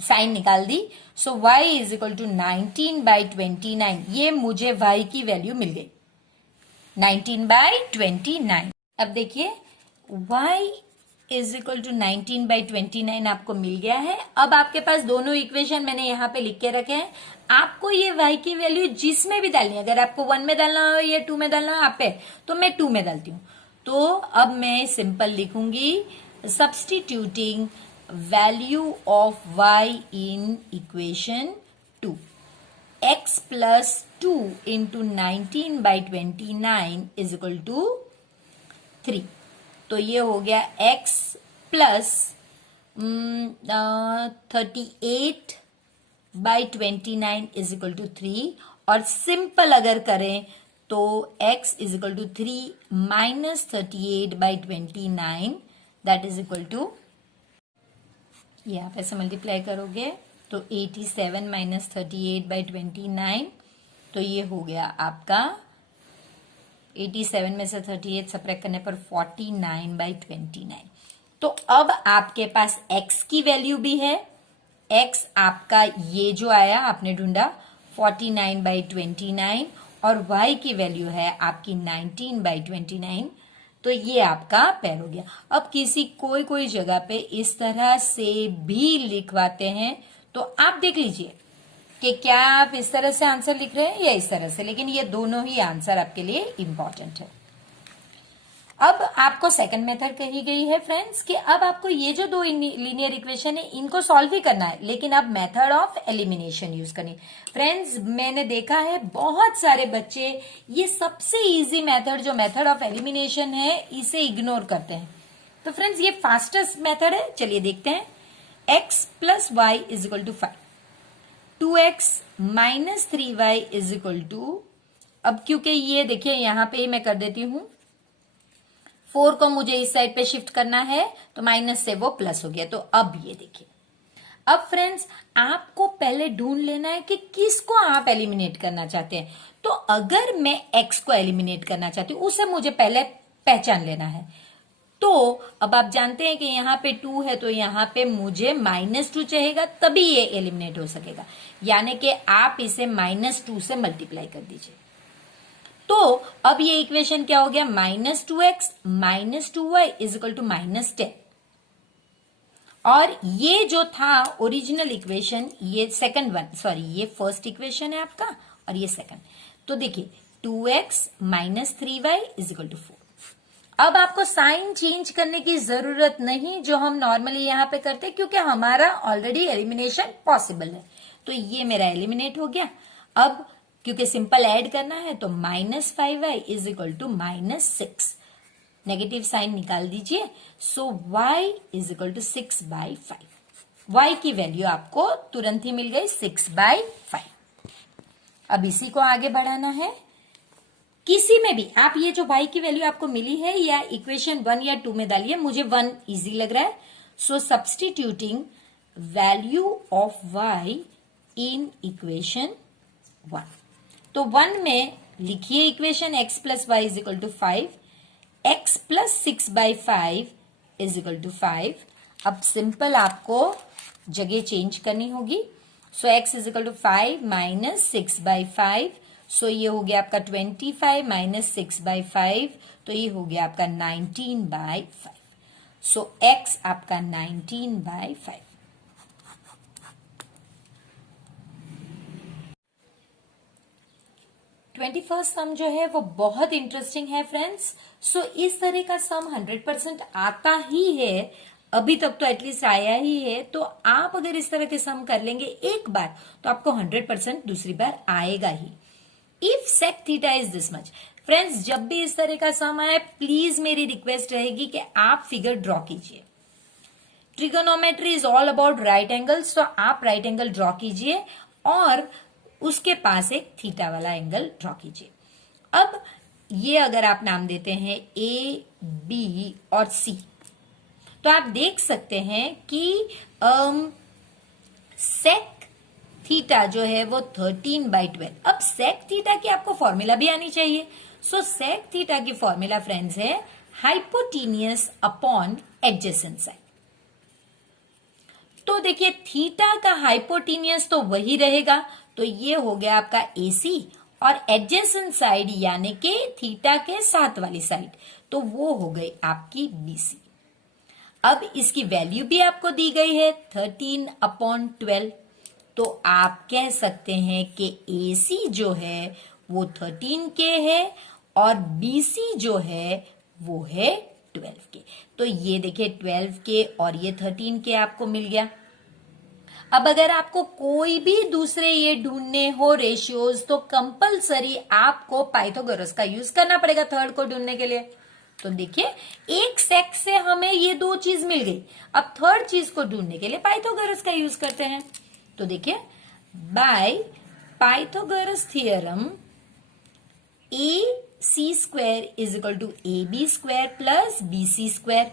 साइन निकाल दी, सो y इज इक्वल टू 19/29। ये मुझे y की वैल्यू मिल गई 19/29। अब देखिए y इज इक्वल टू 19/29 आपको मिल गया है। अब आपके पास दोनों इक्वेशन मैंने यहाँ पे लिख के रखे हैं, आपको ये y की वैल्यू जिसमें भी डालनी है, अगर आपको 1 में डालना हो या 2 में डालना हो आप पे, तो मैं 2 में डालती हूँ। तो अब मैं सिंपल लिखूंगी substituting value of y in equation 2, x plus 2 into 19/29 is equal to 3। तो ये हो गया x plus 38/29 is equal to 3, और सिंपल अगर करें तो x is equal to 3 minus 38/29 that is equal to, ये आप ऐसे मल्टीप्लाई करोगे तो 87 माइनस 38/29, तो ये हो गया आपका 87 में से 38 सब्ट्रैक्ट करने पर 49/29। तो अब आपके पास x की वैल्यू भी है, x आपका ये जो आया आपने ढूंढा 49/29, और y की वैल्यू है आपकी 19/29। तो ये आपका पैर हो गया। अब किसी कोई जगह पे इस तरह से भी लिखवाते हैं, तो आप देख लीजिए कि क्या आप इस तरह से आंसर लिख रहे हैं या इस तरह से, लेकिन ये दोनों ही आंसर आपके लिए इंपॉर्टेंट है। अब आपको सेकंड मेथड कही गई है फ्रेंड्स कि अब आपको ये जो दो लीनियर इक्वेशन है इनको सॉल्व ही करना है, लेकिन अब मेथड ऑफ एलिमिनेशन यूज करनी। फ्रेंड्स, मैंने देखा है बहुत सारे बच्चे ये सबसे इजी मेथड जो मेथड ऑफ एलिमिनेशन है इसे इग्नोर करते हैं। तो फ्रेंड्स, ये फास्टेस्ट मेथड है, चलिए देखते हैं। x plus Y is equal to 5, 2x minus 3y is equal to, अब क्योंकि ये देखिए यहां पे ही मैं कर देती हूं, 4 को मुझे इस साइड पे शिफ्ट करना है तो माइनस से वो प्लस हो गया। तो अब ये देखिए, अब फ्रेंड्स आपको पहले ढूंढ लेना है कि किसको आप एलिमिनेट करना चाहते हैं। तो अगर मैं x को एलिमिनेट करना चाहती हूं उसे मुझे पहले पहचान लेना है। तो अब आप जानते हैं कि यहाँ पे 2 है तो यहाँ पे मुझे -2 चाहिएगा, तभी ये एलिमिनेट हो सकेगा, यानी कि आप इसे -2 से मल्टीप्लाई कर दीजिए। तो अब ये इक्वेशन क्या हो गया, -2x minus 2y is equal to -10। और ये जो था ओरिजिनल इक्वेशन, ये सेकंड वन, सॉरी ये फर्स्ट इक्वेशन है आपका और ये सेकंड। तो देखिए 2x minus 3y is equal to 4। अब आपको साइन चेंज करने की जरूरत नहीं जो हम नॉर्मली यहां पे करते हैं, क्योंकि हमारा ऑलरेडी एलिमिनेशन पॉसिबल है। तो ये मेरा एलिमिनेट हो गया। अब क्योंकि सिंपल ऐड करना है तो -5y is equal to -6, negative sign निकाल दीजिए। So y is equal to 6/5। y की वैल्यू आपको तुरंत ही मिल गई 6/5। अब इसी को आगे बढ़ाना है। किसी में भी आप ये जो y की वैल्यू आपको मिली है या इक्वेशन 1 या 2 में डालिए, मुझे 1 इजी लग रहा है। So substituting value of y in equation 1, तो 1 में लिखिए equation x plus Y is equal to 5, x plus 6/5 is equal to 5। अब सिंपल आपको जगह चेंज करनी होगी। So x is equal to 5 minus 6/5, so ये हो गया आपका 25 माइनस 6/5, तो ये हो गया आपका 19/5। सो x आपका 19/5। 21st सम जो है वो बहुत इंटरेस्टिंग है फ्रेंड्स। सो इस तरह का सम 100% आता ही है, अभी तक तो एटलीस्ट आया ही है। तो आप अगर इस तरह के सम कर लेंगे एक बार तो आपको 100% दूसरी बार आएगा ही। If sec theta is this much, friends जब भी इस तरह का सम आए प्लीज मेरी रिक्वेस्ट रहेगी कि आप फिगर ड्रॉ कीजिए। Trigonometry is all about right angles, तो आप राइट एंगल ड्रॉ कीजिए और उसके पास एक थीटा वाला एंगल ड्रॉ कीजिए। अब ये अगर आप नाम देते हैं ए, बी और सी, तो आप देख सकते हैं कि सेक थीटा जो है वो 13/12। अब सेक थीटा की आपको फॉर्मूला भी आनी चाहिए। सो सेक थीटा की फॉर्मूला फ्रेंड्स है हाइपोटेनियस अपॉन एडजेसेंट साइड। तो देखिए थीटा का हाइपोटेनियस तो वही रहेगा, तो ये हो गया आपका AC, और एडजेसेंट साइड यानी कि थीटा के साथ वाली साइड, तो वो हो गई आपकी BC। अब इसकी वैल्यू भी आपको दी गई है 13/12, तो आप कह सकते हैं कि AC जो है वो 13K है और BC जो है वो है 12K। तो ये देखिए 12K और ये 13K आपको मिल गया। अब अगर आपको कोई भी दूसरे ये ढूंढने हो रेशियोज, तो कंपलसरी आपको पाइथागोरस का यूज करना पड़ेगा थर्ड को ढूंढने के लिए। तो देखिए एक सेक से हमें ये दो चीज मिल गई, अब थर्ड चीज को ढूंढने के लिए पाइथागोरस का यूज करते हैं। तो देखिए by Pythagoras theorem AC² is equal to AB² plus BC²,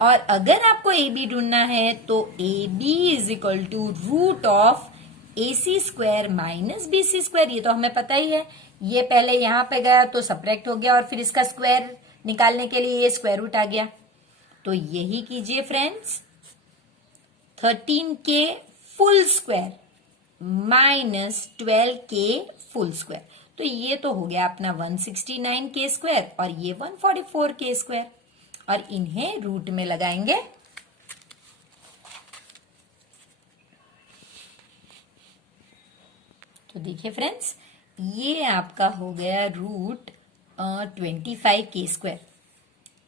और अगर आपको AB ढूंढना है तो AB is equal to root of AC² minus BC²। ये तो हमें पता ही है, ये पहले यहां पे गया तो सब्ट्रैक्ट हो गया और फिर इसका स्क्वायर निकालने के लिए ये स्क्वायर रूट आ गया। तो यही कीजिए friends, 13K full square minus 12K full square, तो ये तो हो गया अपना 169K² और ये 144K², और इन्हें रूट में लगाएंगे। तो देखिए फ्रेंड्स ये आपका हो गया रूट 25K²,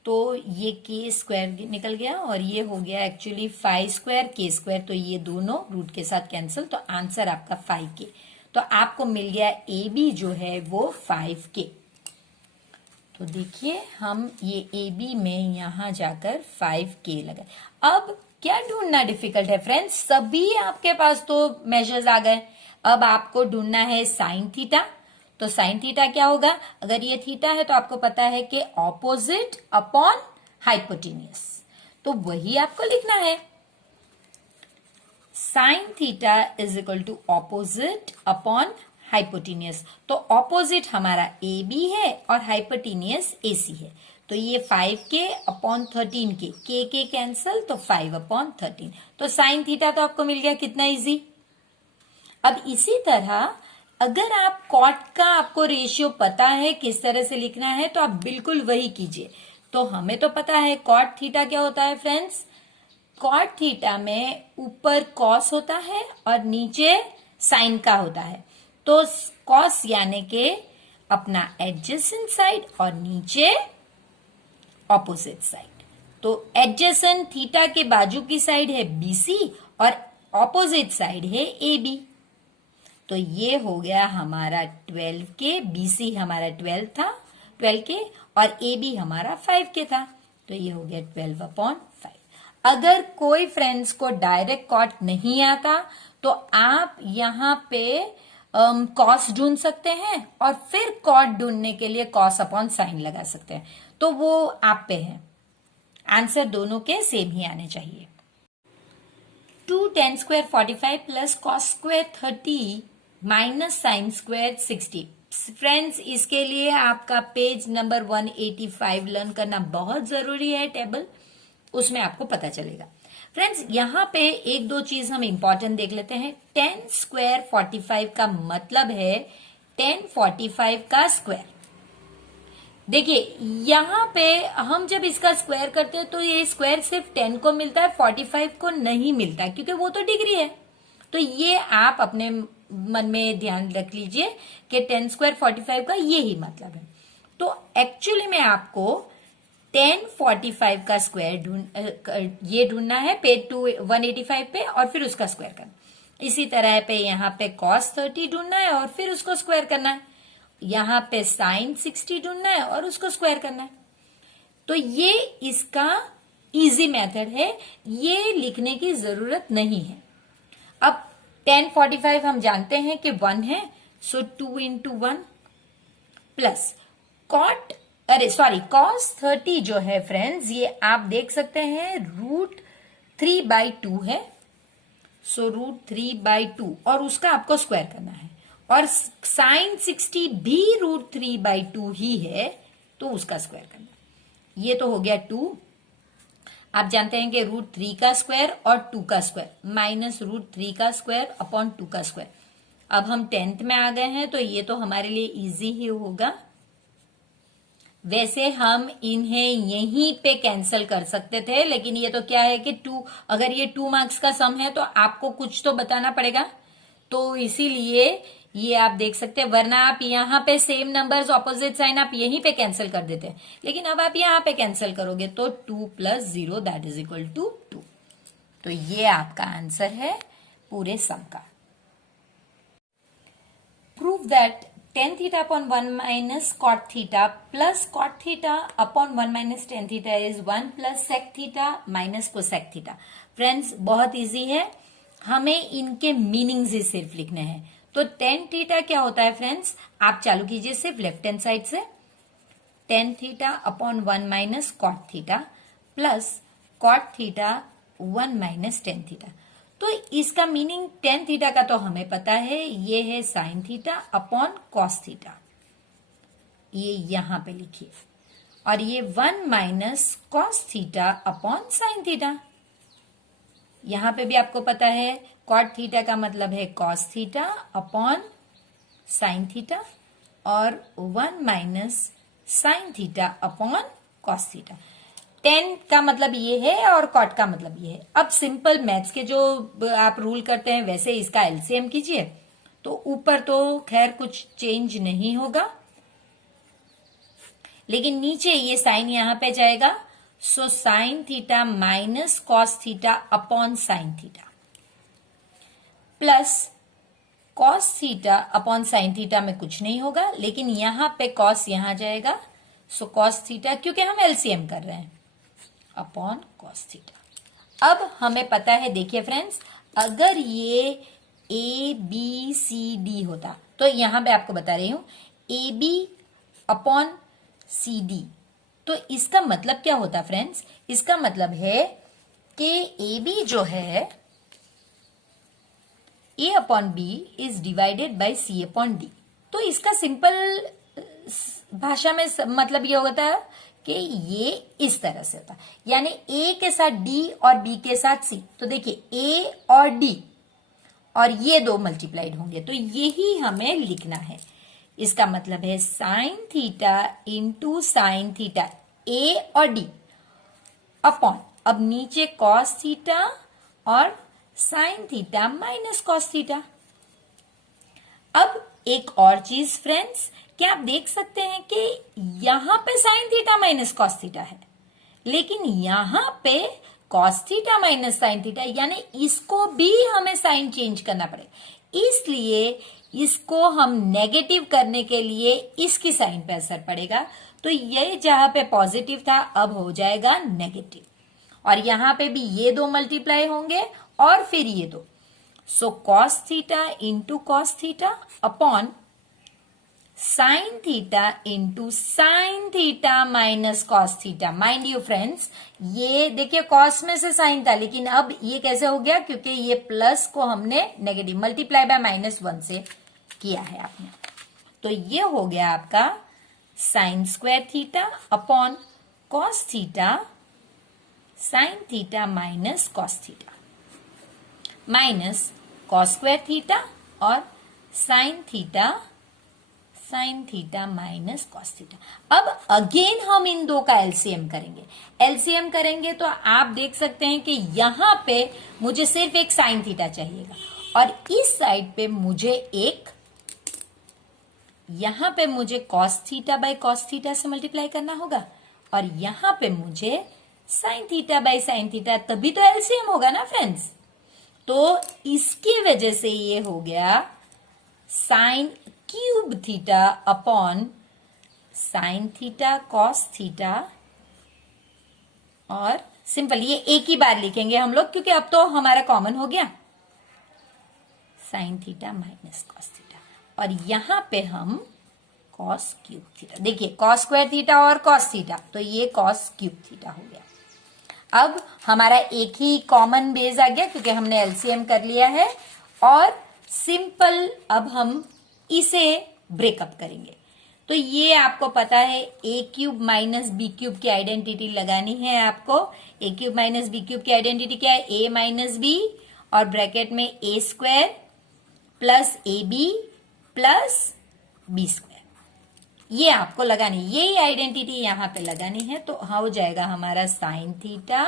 तो ये K² निकल गया और ये हो गया एक्चुअली 5² K², तो ये दोनों रूट के साथ कैंसिल, तो आंसर आपका 5K। तो आपको मिल गया AB जो है वो 5K। तो देखिए हम ये AB में यहां जाकर 5K लगा। अब क्या ढूंढना डिफिकल्ट है फ्रेंड्स, सभी आपके पास तो मेजर्स आ गए। अब आपको ढूंढना है साइन थीटा। तो साइन थीटा क्या होगा, अगर ये थीटा है तो आपको पता है कि ऑपोजिट अपॉन हाइपोटेनियस, तो वही आपको लिखना है। Sine theta is equal to opposite upon hypotenuse, तो ऑपोजिट हमारा AB है और हाइपोटेनियस AC है, तो ये 5K upon 13K, K cancel, तो 5/13। तो साइन थीटा तो आपको मिल गया, कितना इजी। अब इसी तरह अगर आप कॉट का आपको रेशियो पता है किस तरह से लिखना है, तो आप बिल्कुल वही कीजिए। तो हमें तो पता है कॉट थीटा क्या होता है फ्रेंड्स, कॉट थीटा में ऊपर कॉस होता है और नीचे साइन का होता है। तो कॉस यानी के अपना एडजेसेंट साइड और नीचे ऑपोजिट साइड। तो एडजेसेंट थीटा के बाजू की साइड है BC और ऑपोजिट साइड है AB। तो ये हो गया हमारा 12K, BC हमारा 12K और AB हमारा 5K था, तो ये हो गया 12/5। अगर कोई फ्रेंड्स को डायरेक्ट कॉट नहीं आता तो आप यहाँ पे कॉस ढूंढ सकते हैं और फिर कॉट ढूंढने के लिए कॉस अपॉन साइन लगा सकते हैं। तो वो आप पे है, आंसर दोनों के सेम ही आने चाहिए। 2 tan square 45 plus cos square 30 minus sine square 60। Friends, इसके लिए आपका पेज नंबर 185 लर्न करना बहुत जरूरी है। टेबल उसमें आपको पता चलेगा। फ्रेंड्स, यहां पे एक दो चीज हम इंपॉर्टेंट देख लेते हैं। 10 स्क्वायर 45 का मतलब है 10 45 का स्क्वायर। देखिए, यहां पे हम जब इसका स्क्वायर करते हैं तो ये स्क्वायर सिर्फ 10 को मिलता है, 45 को नहीं मिलता, क्योंकि वो तो डिग्री है। तो ये आप अपने मन में ध्यान रख लीजिए कि 10 स्क्वायर 45 का ये ही मतलब है। तो एक्चुअली में आपको 10 45 का स्क्वायर ये ढूंढना है पेज 185 पे और फिर उसका स्क्वायर करना। इसी तरह पे यहाँ पे cos 30 ढूंढना है और फिर उसको स्क्वायर करना है। यहाँ पे sin 60 ढूंढना है और उसको स्क्वायर करना है। तो ये इसका इजी मेथड है, ये लिखने की जरूरत नहीं है। अब 10 45 हम जानते हैं कि 1 है, सो 2 इंटू 1 प्लस cos 30 जो है फ्रेंड्स, ये आप देख सकते हैं √3/2 है। सो √3/2 और उसका आपको स्क्वायर करना है। और sin 60 भी √3/2 ही है, तो उसका स्क्वायर करना है। ये तो हो गया 2। आप जानते हैं कि √3 का स्क्वायर और 2 का स्क्वायर माइनस √3 का स्क्वायर अपॉन 2 का स्क्वायर। अब हम 10th में आ गए हैं, तो ये तो हमारे लिए इजी ही होगा। वैसे हम इन्हें यहीं पे कैंसिल कर सकते थे, लेकिन ये तो क्या है कि 2, अगर ये 2 मार्क्स का सम है तो आपको कुछ तो बताना पड़ेगा, तो इसीलिए ये आप देख सकते हैं। वरना आप यहाँ पे सेम नंबर्स ऑपोजिट साइन आप यहीं पे कैंसिल कर देते हैं, लेकिन अब आप यहाँ पे कैंसिल करोगे तो 2 + 0 दैट इज इक्वल टू 2। तो ये आपका आंसर है पूरे सम का। Prove that tan theta upon 1 minus cot theta plus cot theta upon 1 minus tan theta is 1 plus sec theta minus cosec theta। Friends, बहुत इजी है, हमें इनके मीनिंग्स ही सिर्फ लिखने हैं। तो tan थीटा क्या होता है फ्रेंड्स, आप चालू कीजिए सिर्फ लेफ्ट हैंड साइड से। tan theta upon 1 minus cot theta plus cot theta 1 minus tan theta. तो इसका मीनिंग tan थीटा का तो हमें पता है, ये है sin theta upon cos theta, ये यहां पे लिखिए। और ये 1 minus cos theta upon sin theta, यहां पे भी आपको पता है cot थीटा का मतलब है cos theta upon sin theta और 1 minus sin theta upon cos theta. 10 का मतलब ये है और कॉट का मतलब ये है। अब सिंपल मैथ्स के जो आप रूल करते हैं वैसे इसका एलसीएम कीजिए, तो ऊपर तो खैर कुछ चेंज नहीं होगा, लेकिन नीचे ये साइन यहां पे जाएगा। So sine theta minus cos theta upon sine theta plus cos theta upon sine theta में कुछ नहीं होगा, लेकिन यहां पे कॉस यहां जाएगा। सो कॉस थीटा, क्योंकि हम एलसीएम कर रहे हैं, अपॉन कॉस थीटा। अब हमें पता है, देखिए फ्रेंड्स, अगर ये ए बी सी डी होता, तो यहां पे आपको बता रही हूं A B upon C D, तो इसका मतलब क्या होता फ्रेंड्स, इसका मतलब है कि ए बी जो है A upon B is divided by C upon D. तो इसका सिंपल भाषा में मतलब ये होता है कि ये इस तरह से होता है, यानी ए के साथ डी और बी के साथ सी। तो देखिए ए और डी और ये दो मल्टीप्लाइड होंगे, तो यही हमें लिखना है। इसका मतलब है sine theta into sine theta A और डी अपॉन, अब नीचे कॉस थीटा और sine theta minus cos theta. अब एक और चीज फ्रेंड्स, क्या आप देख सकते हैं कि यहां पे sign theta minus cos theta है, लेकिन यहां पे cos theta minus sine theta, यानी इसको भी हमें साइन चेंज करना पड़ेगा। इसलिए इसको हम नेगेटिव करने के लिए इसकी साइन पे असर पड़ेगा। तो ये जहां पे पॉजिटिव था अब हो जाएगा नेगेटिव, और यहां पे भी ये दो मल्टीप्लाई होंगे और फिर ये दो। So cos theta into cos theta upon sine theta into sine theta minus cos theta. Mind you friends, ये देखिए कॉस में से साइन था, लेकिन अब ये कैसे हो गया, क्योंकि ये प्लस को हमने नेगेटिव मल्टीप्लाई बाय -1 से किया है आपने। तो ये हो गया आपका sine square theta upon cos theta sine theta minus cos theta minus cos square theta और sine theta minus cos theta. अब अगेन हम इन दो का एलसीएम करेंगे। एलसीएम करेंगे तो आप देख सकते हैं कि यहां पे मुझे सिर्फ एक साइन थीटा चाहिएगा और इस साइड पे मुझे एक, यहां पे मुझे cos theta by cos theta से मल्टीप्लाई करना होगा और यहां पे मुझे sine theta by sine theta, तभी तो एलसीएम होगा ना फ्रेंड्स। तो इसकी वजह से ये हो गया sine cube theta upon sine theta cos theta, और सिंपल ये एक ही बार लिखेंगे हम लोग क्योंकि अब तो हमारा कॉमन हो गया, sign theta minus cos theta और यहां पे हम कॉस क्यूब थीटा। देखिए कॉस स्क्वायर थीटा और कॉस थीटा, तो ये कॉस क्यूब थीटा हो गया। अब हमारा एक ही कॉमन बेस आ गया क्योंकि हमने एलसीएम कर लिया है और सिंपल अब हम इसे ब्रेकअप करेंगे। तो ये आपको पता है A cube minus B cube की आइडेंटिटी लगानी है आपको। A cube minus B cube की आइडेंटिटी क्या है, ए माइनस बी और ब्रैकेट में A square plus A B plus B square, ये आपको लगानी, यही आइडेंटिटी यहां पे लगानी है। तो हो जाएगा हमारा sign theta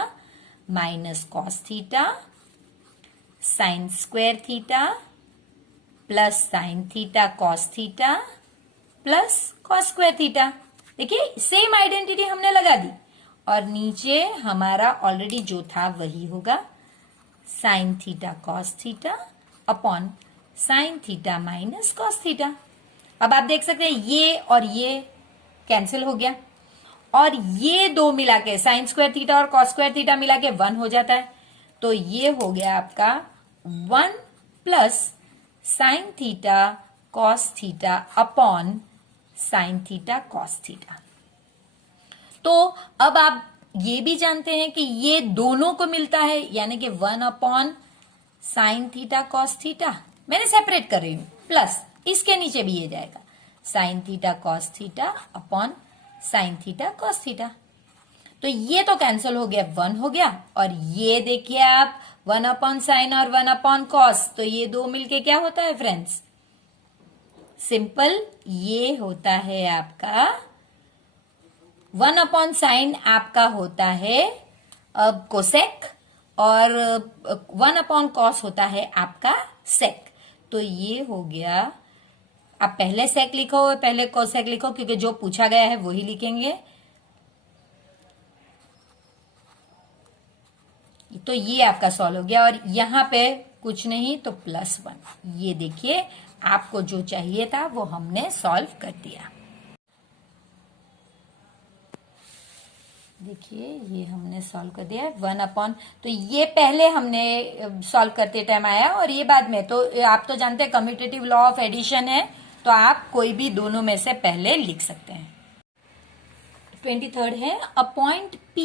minus cos theta sign square theta plus sine theta cos theta plus cos square theta. देखिए सेम आइडेंटिटी हमने लगा दी और नीचे हमारा ऑलरेडी जो था वही होगा, sine theta cos theta upon sine theta minus cos theta. अब आप देख सकते हैं ये और ये कैंसिल हो गया और ये दो मिला के साइन स्क्वायर थीटा और कॉस स्क्वायर थीटा मिला के 1 हो जाता है। तो ये हो गया आपका 1 plus sine theta cos theta upon sine theta cos theta. तो अब आप ये भी जानते हैं कि ये दोनों को मिलता है, यानी कि 1 upon sine theta cos theta, मैंने सेपरेट कर रही हूं, प्लस इसके नीचे भी ये जाएगा sine theta cos theta upon sine theta cos theta. तो ये तो कैंसिल हो गया, 1 हो गया और ये देखिए आप 1 अपॉन साइन और 1 अपॉन कॉस, तो ये दो मिलके क्या होता है फ्रेंड्स, सिंपल ये होता है आपका 1 अपॉन साइन आपका होता है अब कोसेक और 1 अपॉन कॉस होता है आपका सेक। तो ये हो गया, आप पहले सेक लिखो पहले कोसेक लिखो क्योंकि जो पूछा गया है वही लिखेंगे। तो ये आपका सॉल्व हो गया और यहां पे कुछ नहीं तो +1। ये देखिए आपको जो चाहिए था वो हमने सॉल्व कर दिया। देखिए ये हमने सॉल्व कर दिया 1 अपॉन, तो ये पहले हमने सॉल्व करते टाइम आया और ये बाद में। तो आप तो जानते हैं कम्यूटेटिव लॉ ऑफ एडिशन है, तो आप कोई भी दोनों में से पहले लिख सकते हैं। 23rd है, a point P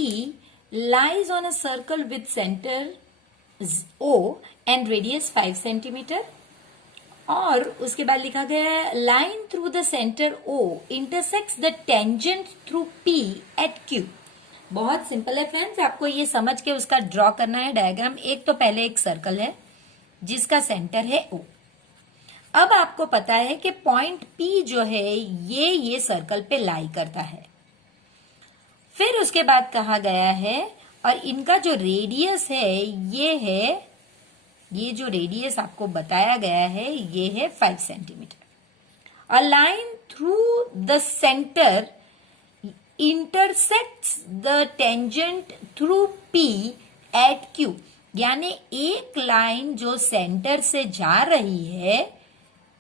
lies on a circle with center O and radius 5 centimeter। और उसके बाद लिखा गया है line through the centre O intersects the tangent through P at Q। बहुत सिंपल है फ्रेंड्स, आपको ये समझ के उसका ड्रॉ करना है डायग्राम। एक तो पहले एक सर्कल है जिसका सेंटर है O। अब आपको पता है कि पॉइंट P जो है ये सर्कल पे लाई करता है। फिर उसके बाद कहा गया है और इनका जो रेडियस है ये जो रेडियस आपको बताया गया है ये है 5 centimetre. A line through the centre intersects the tangent through P at Q, यानी एक लाइन जो सेंटर से जा रही है,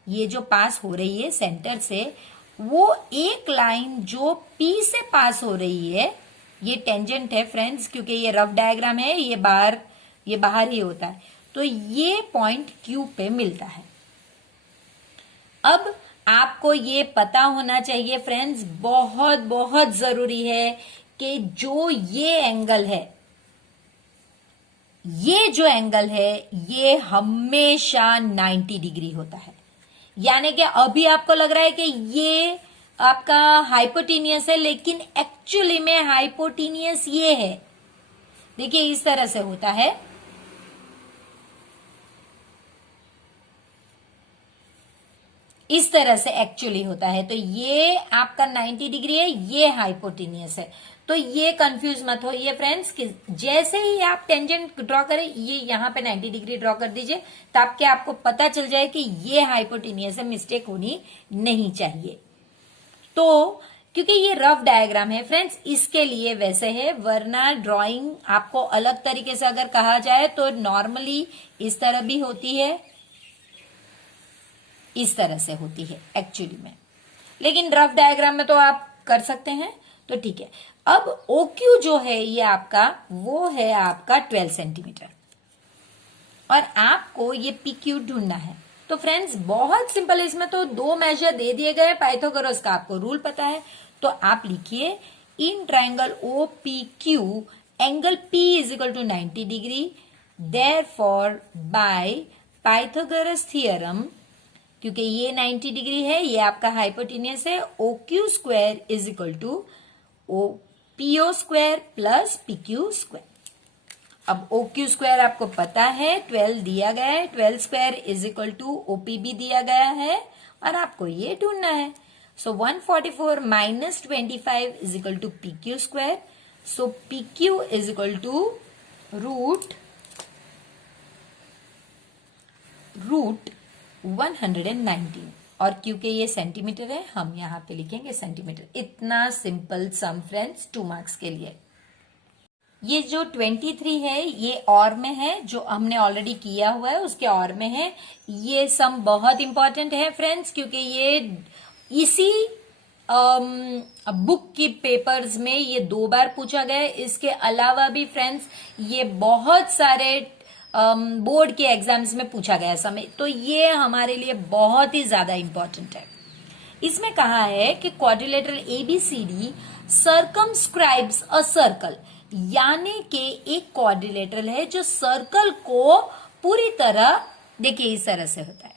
ये जो पास हो रही है सेंटर से, वो एक लाइन जो P से पास हो रही है, ये टेंजेंट है फ्रेंड्स क्योंकि ये रफ डायग्राम है, ये बाहर ही होता है। तो ये पॉइंट Q पे मिलता है। अब आपको ये पता होना चाहिए फ्रेंड्स, बहुत बहुत जरूरी है कि जो ये एंगल है, ये जो एंगल है ये हमेशा 90 डिग्री होता है। यानी कि अभी आपको लग रहा है कि ये आपका हाइपोटेनियस है, लेकिन एक्चुअली में हाइपोटेनियस ये है। देखिए इस तरह से होता है, इस तरह से एक्चुअली होता है। तो ये आपका 90 डिग्री है, ये हाइपोटेनियस है। तो ये कंफ्यूज मत होइए फ्रेंड्स कि जैसे ही आप टेंजेंट ड्रॉ करें, ये यहां पे 90 डिग्री ड्रॉ कर दीजिए, ताकि आपको पता चल जाए कि ये हाइपोटेनियस है, मिस्टेक होनी नहीं चाहिए। तो क्योंकि ये रफ डायग्राम है फ्रेंड्स, इसके लिए वैसे है, वरना ड्राइंग आपको अलग तरीके से अगर कहा जाए तो नॉर्मली इस तरह भी होती है, इस तरह से होती है एक्चुअली में, लेकिन रफ डायग्राम में तो आप कर सकते हैं। तो ठीक है, अब OQ जो है ये आपका, वो है आपका 12 सेंटीमीटर, और आपको ये PQ ढूंढना है। तो फ्रेंड्स बहुत सिंपल है, इसमें तो 2 मेजर दे दिए गए, पाइथागोरस का आपको रूल पता है। तो आप लिखिए in triangle OPQ angle P is equal to 90 degree, therefore by Pythagoras theorem, क्योंकि ये 90 डिग्री है, ये आपका हाइपोटेनियस है, OQ square is equal to PO square plus PQ square. अब OQ स्क्वायर आपको पता है 12 दिया गया है, 12 square is equal to OP भी दिया गया है, और आपको ये ढूंढना है। So 144 minus 25 is equal to PQ square. So PQ is equal to root 119, और क्योंकि ये सेंटीमीटर है हम यहां पे लिखेंगे सेंटीमीटर। इतना सिंपल सम फ्रेंड्स 2 मार्क्स के लिए। ये जो 23 है ये और में है, जो हमने ऑलरेडी किया हुआ है उसके और में है। ये सम बहुत इंपॉर्टेंट है फ्रेंड्स, क्योंकि ये इसी बुक की पेपर्स में ये 2 बार पूछा गया है। इसके अलावा भी फ्रेंड्स ये बहुत सारे बोर्ड के एग्जाम्स में पूछा गया समय, तो ये हमारे लिए बहुत ही ज्यादा इंपॉर्टेंट है। इसमें कहा है कि क्वाड्रिलेटरल ABCD सर्कमस्क्राइब्स अ सर्कल, यानी कि एक क्वाड्रिलेटरल है जो सर्कल को पूरी तरह, देखिए इस तरह से होता है।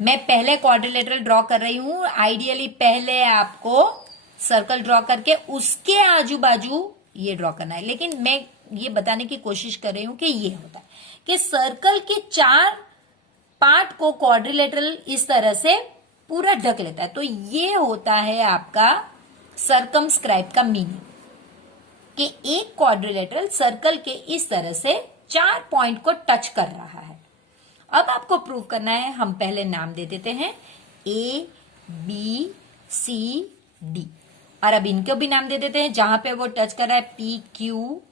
मैं पहले क्वाड्रिलेटरल ड्रॉ कर रही हूं, आइडियली पहले आपको सर्कल ड्रॉ करके उसके आजू बाजू ये ड्रॉ करना है, लेकिन मैं ये बताने की कोशिश कर रही हूं कि ये होता है कि सर्कल के 4 पार्ट को क्वाड्रिलेटरल इस तरह से पूरा ढक लेता है। तो ये होता है आपका सर्कमस्क्राइब का मीनिंग, कि एक क्वाड्रिलेटरल सर्कल के इस तरह से 4 पॉइंट को टच कर रहा है। अब आपको प्रूव करना है, हम पहले नाम दे देते हैं ABCD, और अब इनको भी नाम दे देते हैं जहां पे वो टच कर रहा है PQRS।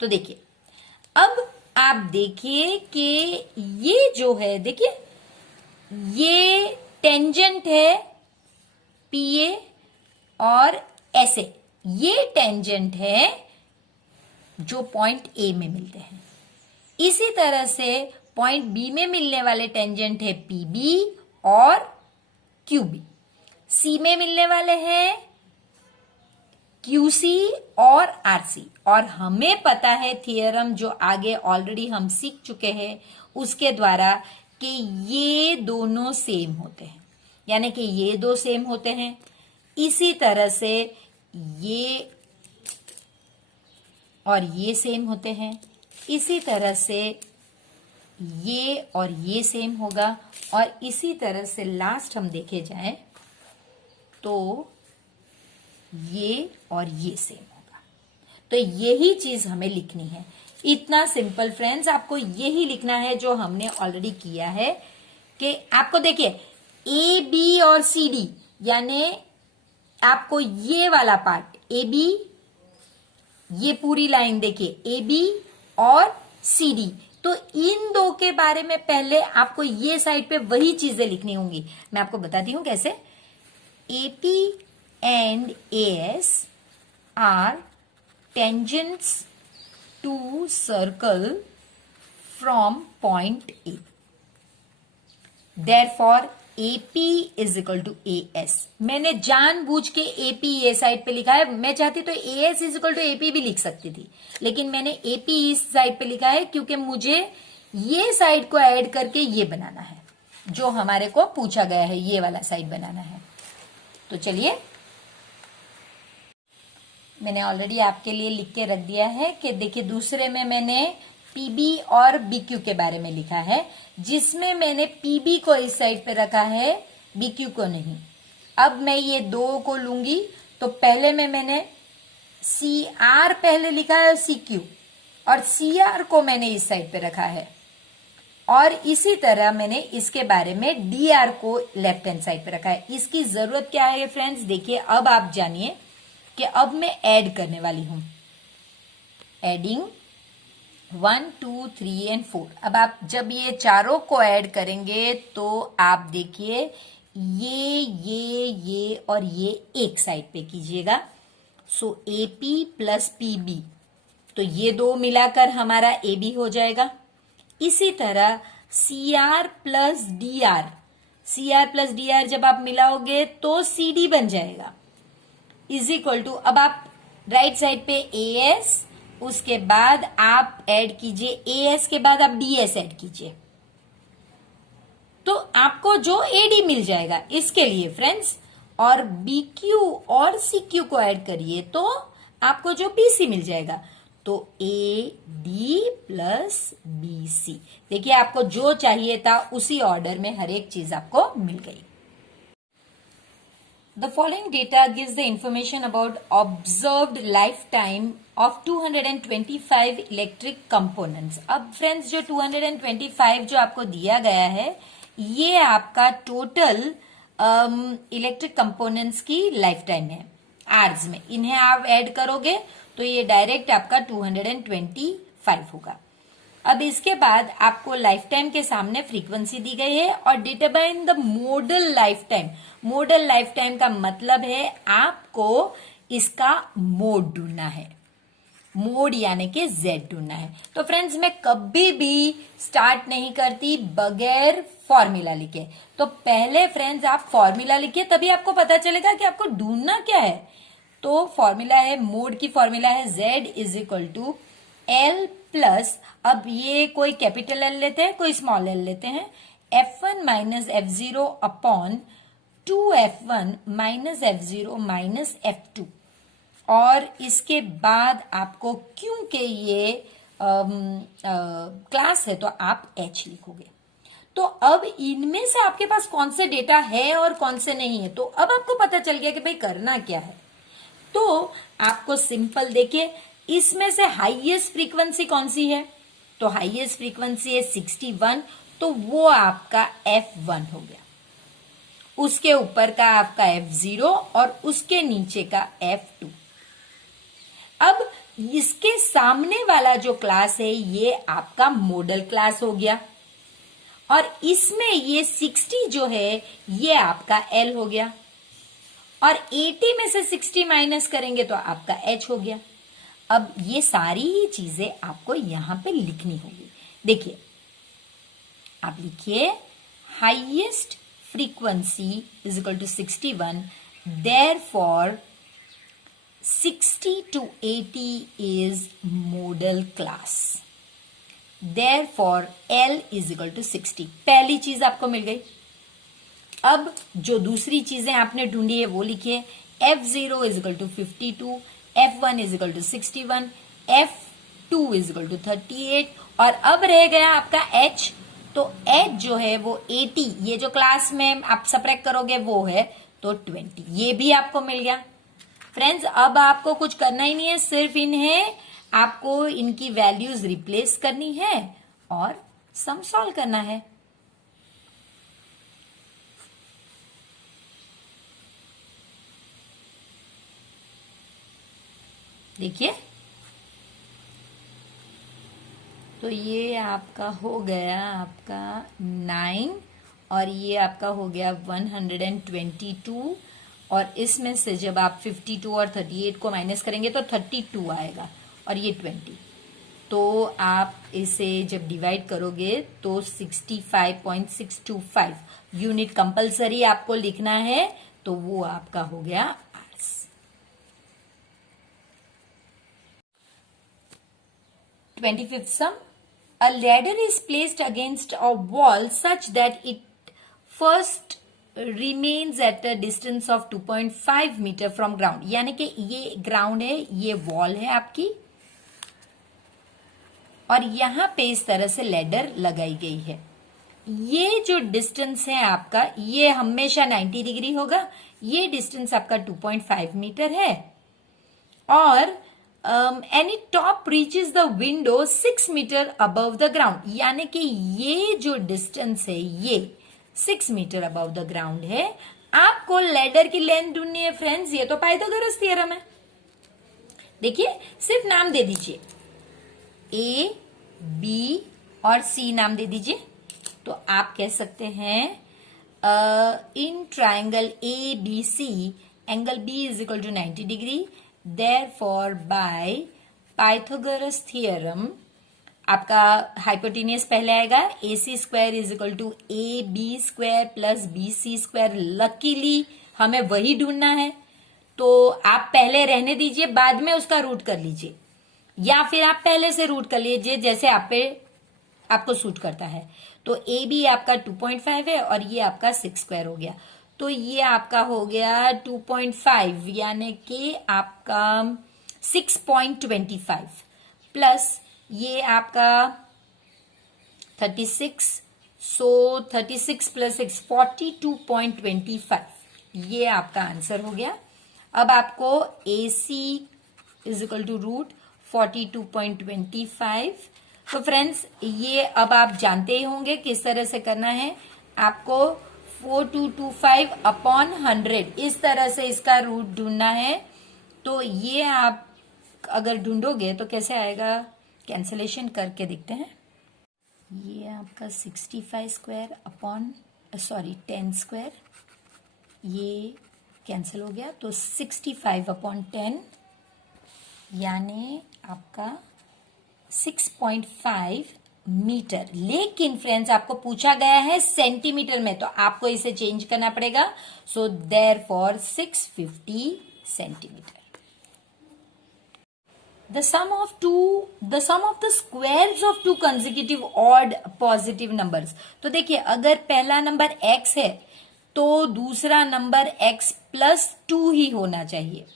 तो देखिए अब आप देखिए कि ये जो है, देखिए ये टेंजेंट है PA और ऐसे ये टेंजेंट है जो पॉइंट A में मिलते हैं। इसी तरह से पॉइंट B में मिलने वाले टेंजेंट है PB और QB। C में मिलने वाले हैं QC और RC। और हमें पता है थियरम जो आगे ऑलरेडी हम सीख चुके हैं उसके द्वारा कि ये दोनों सेम होते हैं, यानी कि ये 2 सेम होते हैं। इसी तरह से ये और ये सेम होते हैं, इसी तरह से ये और ये सेम होगा, और इसी तरह से लास्ट हम देखे जाएं तो ये और ये सेम होगा। तो यही चीज हमें लिखनी है। इतना सिंपल फ्रेंड्स, आपको यही लिखना है जो हमने ऑलरेडी किया है। कि आपको देखिए AB और CD, यानी आपको ये वाला पार्ट AB, ये पूरी लाइन देखिए AB और CD, तो इन 2 के बारे में पहले आपको ये साइड पे वही चीजें लिखनी होंगी। मैं आपको बताती हूं कैसे। AP and AS are tangents to circle from point A, therefore AP is equal to AS। मैंने जानबूझ के AP ये साइड पे लिखा है, मैं चाहती तो AS is equal to AP भी लिख सकती थी, लेकिन मैंने AP इस साइड पे लिखा है क्योंकि मुझे ये साइड को ऐड करके ये बनाना है, जो हमारे को पूछा गया है, ये वाला साइड बनाना है। तो चलिए, मैंने ऑलरेडी आपके लिए लिख के रख दिया है कि देखिए, दूसरे में मैंने PB और BQ के बारे में लिखा है, जिसमें मैंने PB को इस साइड पे रखा है, BQ को नहीं। अब मैं ये दो को लूंगी तो पहले में मैंने CR पहले लिखा है CQ, और CR को मैंने इस साइड पे रखा है, और इसी तरह मैंने इसके बारे में DR को लेफ्ट हैंड साइड पे रखा है। इसकी जरूरत क्या है फ्रेंड्स, देखिए अब आप जानिए कि अब मैं ऐड करने वाली हूं, एडिंग 1 2 3 एंड 4। अब आप जब ये चारों को ऐड करेंगे तो आप देखिए ये और ये एक साइड पे कीजिएगा। सो AP प्लस PB, तो ये दो मिलाकर हमारा AB हो जाएगा। इसी तरह CR प्लस DR जब आप मिलाओगे तो CD बन जाएगा, इज इक्वल टू, अब आप राइट साइड पे AS, उसके बाद आप ऐड कीजिए AS के बाद आप DS ऐड कीजिए, तो आपको जो AD मिल जाएगा। इसके लिए फ्रेंड्स, और BQ और CQ को ऐड करिए तो आपको जो BC मिल जाएगा, तो AD प्लस BC। देखिए, आपको जो चाहिए था उसी ऑर्डर में हर एक चीज आपको मिल गई। The following data gives the information about observed lifetime of 225 electric components। अब फ्रेंड्स, जो 225 जो आपको दिया गया है, ये आपका टोटल इलेक्ट्रिक कंपोनेंट्स की लाइफ टाइम है आवर्स में। इन्हें आप ऐड करोगे तो ये डायरेक्ट आपका 225 होगा। अब इसके बाद आपको लाइफ टाइम के सामने फ्रीक्वेंसी दी गई है और determine the model life time. Model life time का मतलब है आपको इसका मोड ढूंढना है, मोड यानी कि Z ढूंढना है। तो फ्रेंड्स, मैं कभी भी स्टार्ट नहीं करती बगैर फॉर्मूला लिखे। तो पहले फ्रेंड्स आप फॉर्मूला लिखिए, तभी आपको पता चलेगा कि आपको ढूंढना क्या है। तो फॉर्मूला है, मोड की फॉर्मूला है Z is equal to L plus, अब ये कोई कैपिटल L लेते हैं, कोई स्मॉल L लेते हैं, F1 minus F0 upon 2F1 minus F0 minus F2। और इसके बाद आपको, क्योंकि ये क्लास है तो आप H लिखोगे। तो अब इनमें से आपके पास कौन से डेटा है और कौन से नहीं है, तो अब आपको पता चल गया कि भाई करना क्या है। तो आपको सिंपल, देखिए इसमें से हाईएस्ट फ्रीक्वेंसी कौन सी है, तो हाईएस्ट फ्रीक्वेंसी है 61, तो वो आपका F1 हो गया। उसके ऊपर का आपका F0 और उसके नीचे का F2। अब इसके सामने वाला जो क्लास है ये आपका मॉडल क्लास हो गया, और इसमें ये 60 जो है ये आपका L हो गया, और 80 में से 60 माइनस करेंगे तो आपका H हो गया। अब ये सारी ही चीजें आपको यहां पे लिखनी होगी। देखिए, आप लिखिए highest frequency is equal to 61, therefore 60 to 80 is modal class, therefore L is equal to 60। पहली चीज आपको मिल गई। अब जो दूसरी चीजें आपने ढूंढी है वो लिखिए, F0 is equal to 52, F1 is equal to 61, F2 is equal to 38, और अब रह गया आपका H। तो H जो है वो 80, ये जो क्लास में आप सब्ट्रैक्ट करोगे वो है, तो 20, ये भी आपको मिल गया। फ्रेंड्स, अब आपको कुछ करना ही नहीं है, सिर्फ इन्हें आपको इनकी वैल्यूज रिप्लेस करनी है और सम सॉल्व करना है। देखिए, तो ये आपका हो गया आपका 9, और ये आपका हो गया 122, और इसमें से जब आप 52 और 38 को माइनस करेंगे तो 32 आएगा, और ये 20। तो आप इसे जब डिवाइड करोगे तो 65.625 यूनिट कंपलसरी आपको लिखना है, तो वो आपका हो गया hours. 25th sum. A ladder is placed against a wall such that it first remains at a distance of 2.5 meter from ground. यानी कि ये ग्राउंड है, ये वॉल है आपकी, और यहां पे इस तरह से लैडर लगाई गई है। ये जो डिस्टेंस है आपका, ये हमेशा 90 डिग्री होगा। ये डिस्टेंस आपका 2.5 मीटर है, और any top reaches the window 6 metre above the ground. यानी कि ये जो डिस्टेंस है ये 6 मीटर अबव द ग्राउंड है। आपको लैडर की लेंथ ढूंढनी है फ्रेंड्स, ये तो पाइथागोरस थ्योरम है। देखिए, सिर्फ नाम दे दीजिए, ए, बी और सी नाम दे दीजिए। तो आप कह सकते हैं in triangle A B C angle B is equal to 90 degree, therefore by Pythagoras theorem आपका हाइपोटेनियस पहले आएगा, A C square is equal to A B square plus B C square. Luckily हमें वही ढूंढना है, तो आप पहले रहने दीजिए, बाद में उसका रूट कर लीजिए, या फिर आप पहले से रूट कर लीजिए जैसे आपको सूट करता है। तो ए बी आपका 2.5 है और ये आपका 6 स्क्वायर हो गया, तो ये आपका हो गया 2.5 यानी कि आपका 6.25 प्लस ये आपका 36, सो 36 प्लस 6 42.25, ये आपका आंसर हो गया। अब आपको ए सी इज इक्वल टू रूट 42.25। तो फ्रेंड्स, ये अब आप जानते ही होंगे किस तरह से करना है। आपको 4225 अपॉन 100 इस तरह से इसका रूट ढूंढना है। तो ये आप अगर ढूंढोगे तो कैसे आएगा, कैंसलेशन करके देखते हैं। ये आपका 65 स्क्वायर अपॉन 10 स्क्वायर, ये कैंसिल हो गया, तो 65 अपॉन 10 यानी आपका 6.5 मीटर। लेकिन फ्रेंड्स, आपको पूछा गया है सेंटीमीटर में, तो आपको इसे चेंज करना पड़ेगा। So therefore 650 centimetre. The sum of the squares of two consecutive odd positive numbers। तो देखिए, अगर पहला नंबर x है तो दूसरा नंबर x प्लस 2 ही होना चाहिए।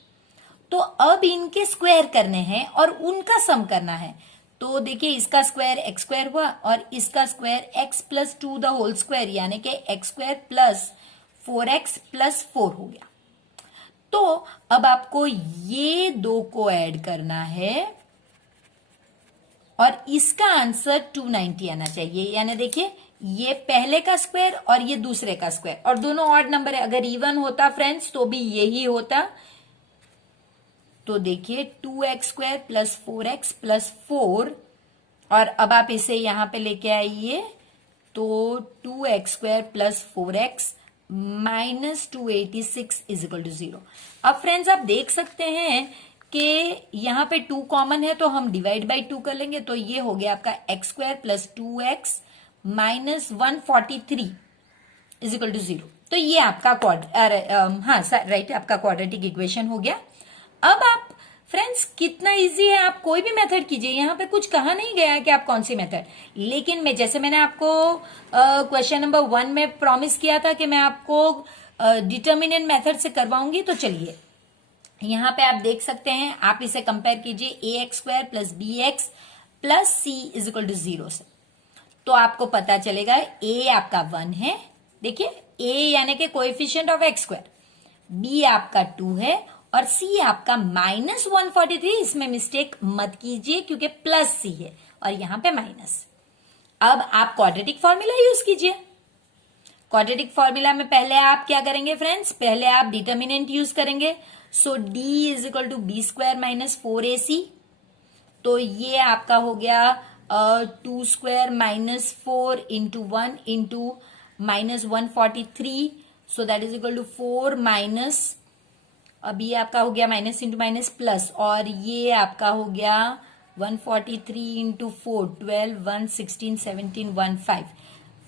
तो अब इनके स्क्वायर करने हैं और उनका सम करना है। तो देखिए, इसका स्क्वायर x स्क्वायर हुआ और इसका square x plus 2 the whole square यानी कि x square plus 4x plus 4 हो गया। तो अब आपको ये दो को ऐड करना है और इसका आंसर 290 आना चाहिए। यानी देखिए, ये पहले का स्क्वायर और ये दूसरे का स्क्वायर, और दोनों ऑड नंबर है। अगर इवन होता फ्रेंड्स तो भी यही होता। तो देखिए, 2x square plus 4x plus 4, और अब आप इसे यहां पे लेके आइए, तो 2x square plus 4x minus 286 is equal to 0। अब फ्रेंड्स, आप देख सकते हैं कि यहां पे 2 कॉमन है, तो हम डिवाइड बाई 2 कर लेंगे। तो ये हो गया आपका x square plus 2x minus 143 is equal to 0। तो ये आपका आपका क्वाड्रेटिक इक्वेशन हो गया। अब आप फ्रेंड्स, कितना इजी है, आप कोई भी मेथड कीजिए, यहां पे कुछ कहा नहीं गया है कि आप कौन सी मेथड। लेकिन मैंने आपको क्वेश्चन नंबर 1 में प्रॉमिस किया था कि मैं आपको डिटर्मिनेंट मेथड से करवाऊंगी। तो चलिए, यहां पे आप देख सकते हैं, आप इसे कंपेयर कीजिए ax square plus bx plus c is equal to 0 से। तो आपको पता चलेगा a आपका 1 है, देखिए a यानी कि coefficient of x square, b आपका 2 है और c आपका माइनस 143। इसमें मिस्टेक मत कीजिए क्योंकि प्लस c है और यहां पे माइनस। अब आप क्वाड्रेटिक फॉर्मूला यूज कीजिए। क्वाड्रेटिक फॉर्मूला में पहले आप क्या करेंगे फ्रेंड्स, पहले आप डिटर्मिनेंट यूज करेंगे। So d is equal to B square minus 4ac। तो ये आपका हो गया 2 square minus 4 into 1 into minus 143। So that is equal to 4 minus, अब ये आपका हो गया माइनस इंटू माइनस प्लस, और ये आपका हो गया 143 इंटू 4 12 1 16 17 1 5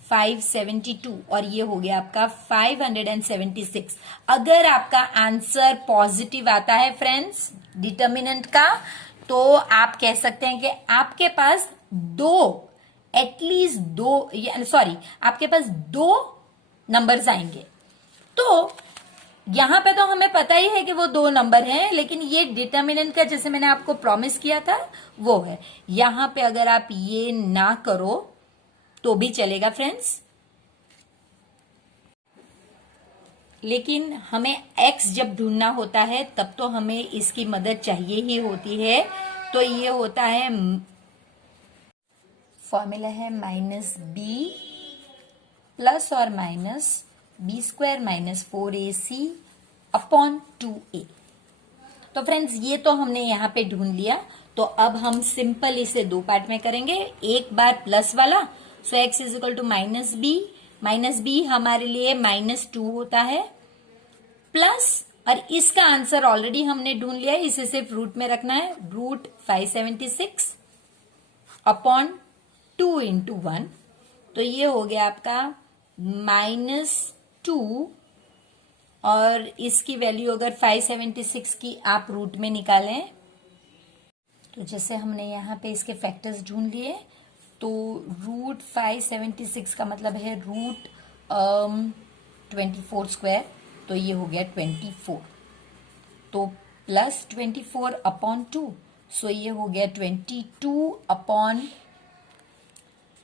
572 और ये हो गया आपका 576। अगर आपका आंसर पॉजिटिव आता है फ्रेंड्स डिटर्मिनेंट का, तो आप कह सकते हैं कि आपके पास एटलीस्ट आपके पास दो नंबर्स आएंगे। तो यहां पे तो हमें पता ही है कि वो दो नंबर हैं, लेकिन ये डिटर्मिनेंट का जैसे मैंने आपको प्रॉमिस किया था वो है। यहां पे अगर आप ये ना करो तो भी चलेगा फ्रेंड्स, लेकिन हमें x जब ढूंढना होता है तब तो हमें इसकी मदद चाहिए ही होती है। तो ये होता है, फॉर्मूला है -b प्लस और minus b² minus 4ac upon 2a। तो फ्रेंड्स ये तो हमने यहाँ पे ढूंढ लिया। तो अब हम सिंपल इसे दो पार्ट में करेंगे। एक बार प्लस वाला, so x is equal to minus B हमारे लिए -2 होता है, प्लस और इसका आंसर ऑलरेडी हमने ढूंढ लिया है, इसे सिर्फ रूट में रखना है, रूट 576 अपॉन 2 इंटू 1। तो ये हो गया आपका -2 और इसकी वैल्यू अगर 576 की आप रूट में निकालें, तो जैसे हमने यहाँ पे इसके फैक्टर्स ढूंढ लिए, तो रूट 576 का मतलब है रूट 24 स्क्वायर, तो ये हो गया 24। तो प्लस 24 अपॉन 2, सो ये हो गया 22 अपॉन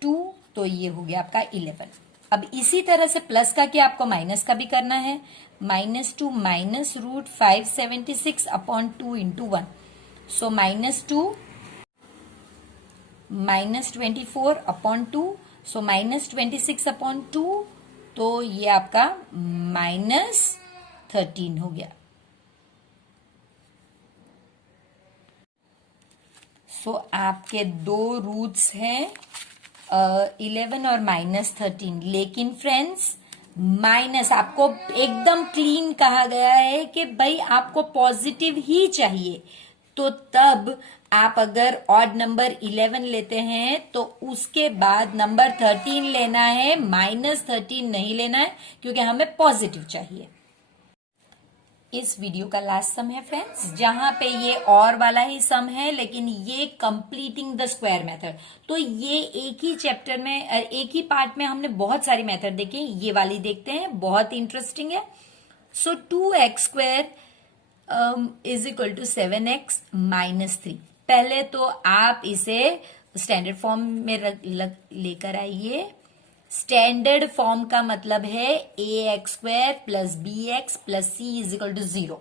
2, तो ये हो गया आपका 11। अब इसी तरह से प्लस का क्या आपको माइनस का भी करना है, -2 माइनस रूट 576 अपॉन 2 इंटू 1, सो -2 -24 अपॉन 2, सो -26 अपॉन 2, तो ये आपका -13 हो गया। सो आपके दो रूट्स हैं 11 और -13, लेकिन फ्रेंड्स माइनस आपको एकदम क्लीन कहा गया है कि भाई आपको पॉजिटिव ही चाहिए। तो तब आप अगर ऑड नंबर 11 लेते हैं तो उसके बाद नंबर 13 लेना है, -13 नहीं लेना है, क्योंकि हमें पॉजिटिव चाहिए। इस वीडियो का लास्ट सम है फ्रेंड्स, जहां पे ये और वाला ही सम है, लेकिन ये कंप्लीटिंग द स्क्वायर मेथड। तो ये एक ही चैप्टर में, एक ही पार्ट में हमने बहुत सारी मेथड देखे, ये वाली देखते हैं, बहुत इंटरेस्टिंग है। So 2x² is equal to 7x minus 3। पहले तो आप इसे स्टैंडर्ड फॉर्म में लेकर आइए। स्टैंडर्ड फॉर्म का मतलब है ax² plus bx plus c is equal to 0।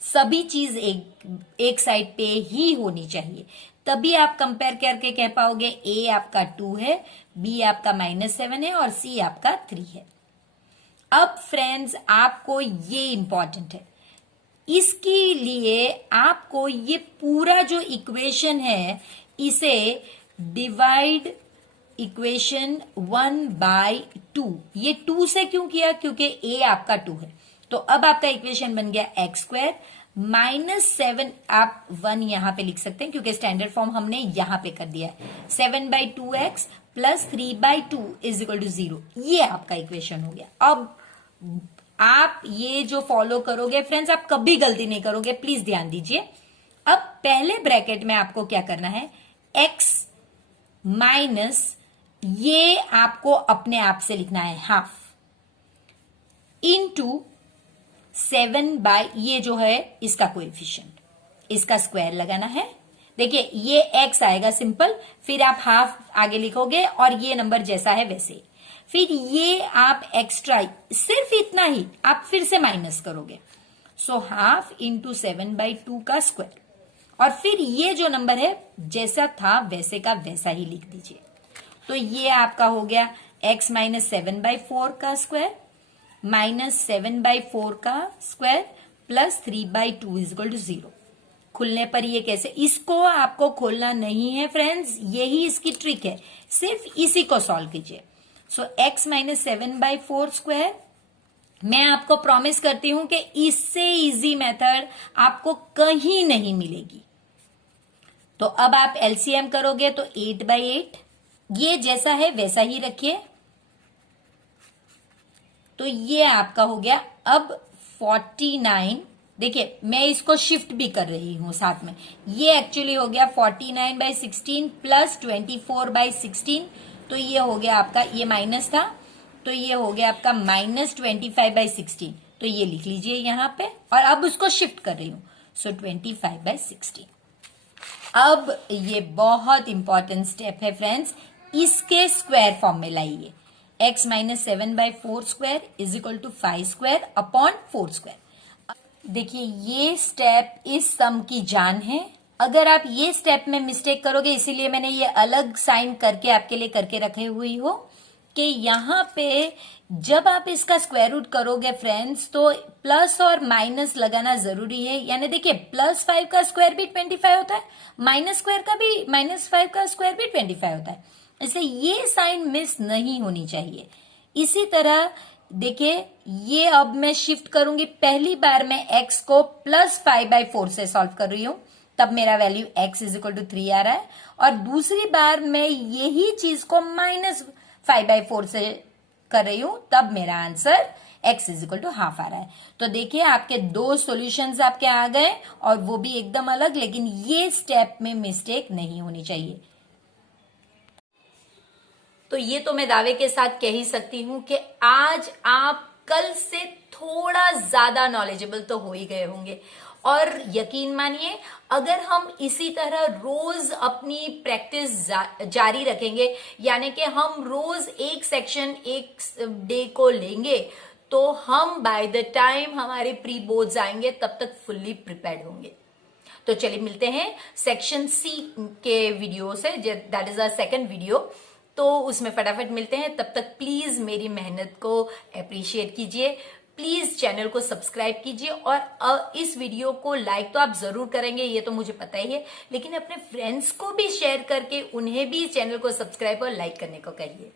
सभी चीज एक साइड पे ही होनी चाहिए, तभी आप कंपेयर करके कह पाओगे a आपका 2 है, b आपका -7 है और c आपका 3 है। अब फ्रेंड्स आपको ये इंपॉर्टेंट है, इसके लिए आपको ये पूरा जो इक्वेशन है इसे डिवाइड इक्वेशन 1/2, ये 2 से क्यों किया, क्योंकि a आपका 2 है। तो अब आपका इक्वेशन बन गया x² -7, आप 1 यहां पे लिख सकते हैं क्योंकि स्टैंडर्ड फॉर्म हमने यहां पे कर दिया है, 7/2x plus 3/2 is equal to 0। ये आपका इक्वेशन हो गया। अब आप ये जो फॉलो करोगे फ्रेंड्स, आप कभी गलती नहीं करोगे, प्लीज ध्यान दीजिए। अब पहले ब्रैकेट में आपको क्या करना है, x माइनस, ये आपको अपने आप से लिखना है हाफ, इनटू 7 ये जो है इसका कोएफिशिएंट, इसका स्क्वायर लगाना है। देखिए ये x आएगा सिंपल, फिर आप हाफ आगे लिखोगे और ये नंबर जैसा है वैसे, फिर ये आप एक्स्ट्रा सिर्फ इतना ही आप फिर से माइनस करोगे, सो हाफ इंटू 7/2 का स्क्वायर, और फिर ये जो नंबर है जैसा था वैसे का वैसा ही लिख दीजिए। तो ये आपका हो गया x माइनस 7/4 का स्क्वायर माइनस 7/4 का square plus 3/2 is equal to 0। खुलने पर ये कैसे, इसको आपको खोलना नहीं है फ्रेंड्स, यही इसकी ट्रिक है, सिर्फ इसी को सॉल्व कीजिए। सो x माइनस 7/4 स्क्वायर, मैं आपको प्रॉमिस करती हूं कि इससे इजी मेथड आपको कहीं नहीं मिलेगी। तो अब आप एलसीएम करोगे तो 8/8, ये जैसा है वैसा ही रखिए, तो ये आपका हो गया। अब 49, देखिए मैं इसको शिफ्ट भी कर रही हूं साथ में, ये एक्चुअली हो गया 49/16 प्लस 24/16, तो ये हो गया आपका, ये माइनस था तो ये हो गया आपका -25/16, तो ये लिख लीजिए यहां पे, और अब उसको शिफ्ट कर रही हूं, सो 25/16। अब ये बहुत इंपॉर्टेंट स्टेप है फ्रेंड्स, इसके स्क्वायर फॉर्म में लाइए। x - 7/4 square is equal to 5 square upon 4 square. देखिए ये स्टेप इस सम की जान है। अगर आप ये स्टेप में मिस्टेक करोगे, इसीलिए मैंने ये अलग साइन करके आपके लिए करके रखे हुई हो कि यहाँ पे जब आप इसका स्क्वायर रूट करोगे फ्रेंड्स, तो प्लस और माइनस लगाना जरूरी है। यानी देखिए +5 का स्क्वायर भी 25 होता है, -5 का स्क्वायर भी 25 होता है, इसलिए ये साइन मिस नहीं होनी चाहिए। इसी तरह देखिए ये अब मैं शिफ्ट करूंगी, पहली बार मैं x को +5/4 से सॉल्व कर रही हूं, तब मेरा value x is equal to 3 आ रहा है, और दूसरी बार मैं यही चीज को -5/4 से कर रही हूं, तब मेरा answer x is equal to half आ रहा है। तो देखिए आपके दो सॉल्यूशंस आपके आ गए, और वो भी एकदम अलग, लेकिन ये स्टेप में मिस्टेक नहीं होनी चाहिए। तो ये तो मैं दावे के साथ कह ही सकती हूं कि आज आप कल से थोड़ा ज्यादा नॉलेजेबल तो हो ही गए होंगे, और यकीन मानिए अगर हम इसी तरह रोज अपनी प्रैक्टिस जारी रखेंगे, यानी कि हम रोज एक सेक्शन एक डे को लेंगे, तो हम बाय द टाइम हमारे प्री बोर्ड्स आएंगे तब तक फुल्ली प्रिपेयर्ड होंगे। तो चलिए मिलते हैं सेक्शन सी के वीडियो से, that is our second video, तो उसमें फटाफट मिलते हैं। तब तक प्लीज मेरी मेहनत को अप्रिशिएट कीजिए, प्लीज चैनल को सब्सक्राइब कीजिए, और इस वीडियो को लाइक तो आप जरूर करेंगे, ये तो मुझे पता ही है, लेकिन अपने फ्रेंड्स को भी शेयर करके उन्हें भी चैनल को सब्सक्राइब और लाइक करने को कहिए।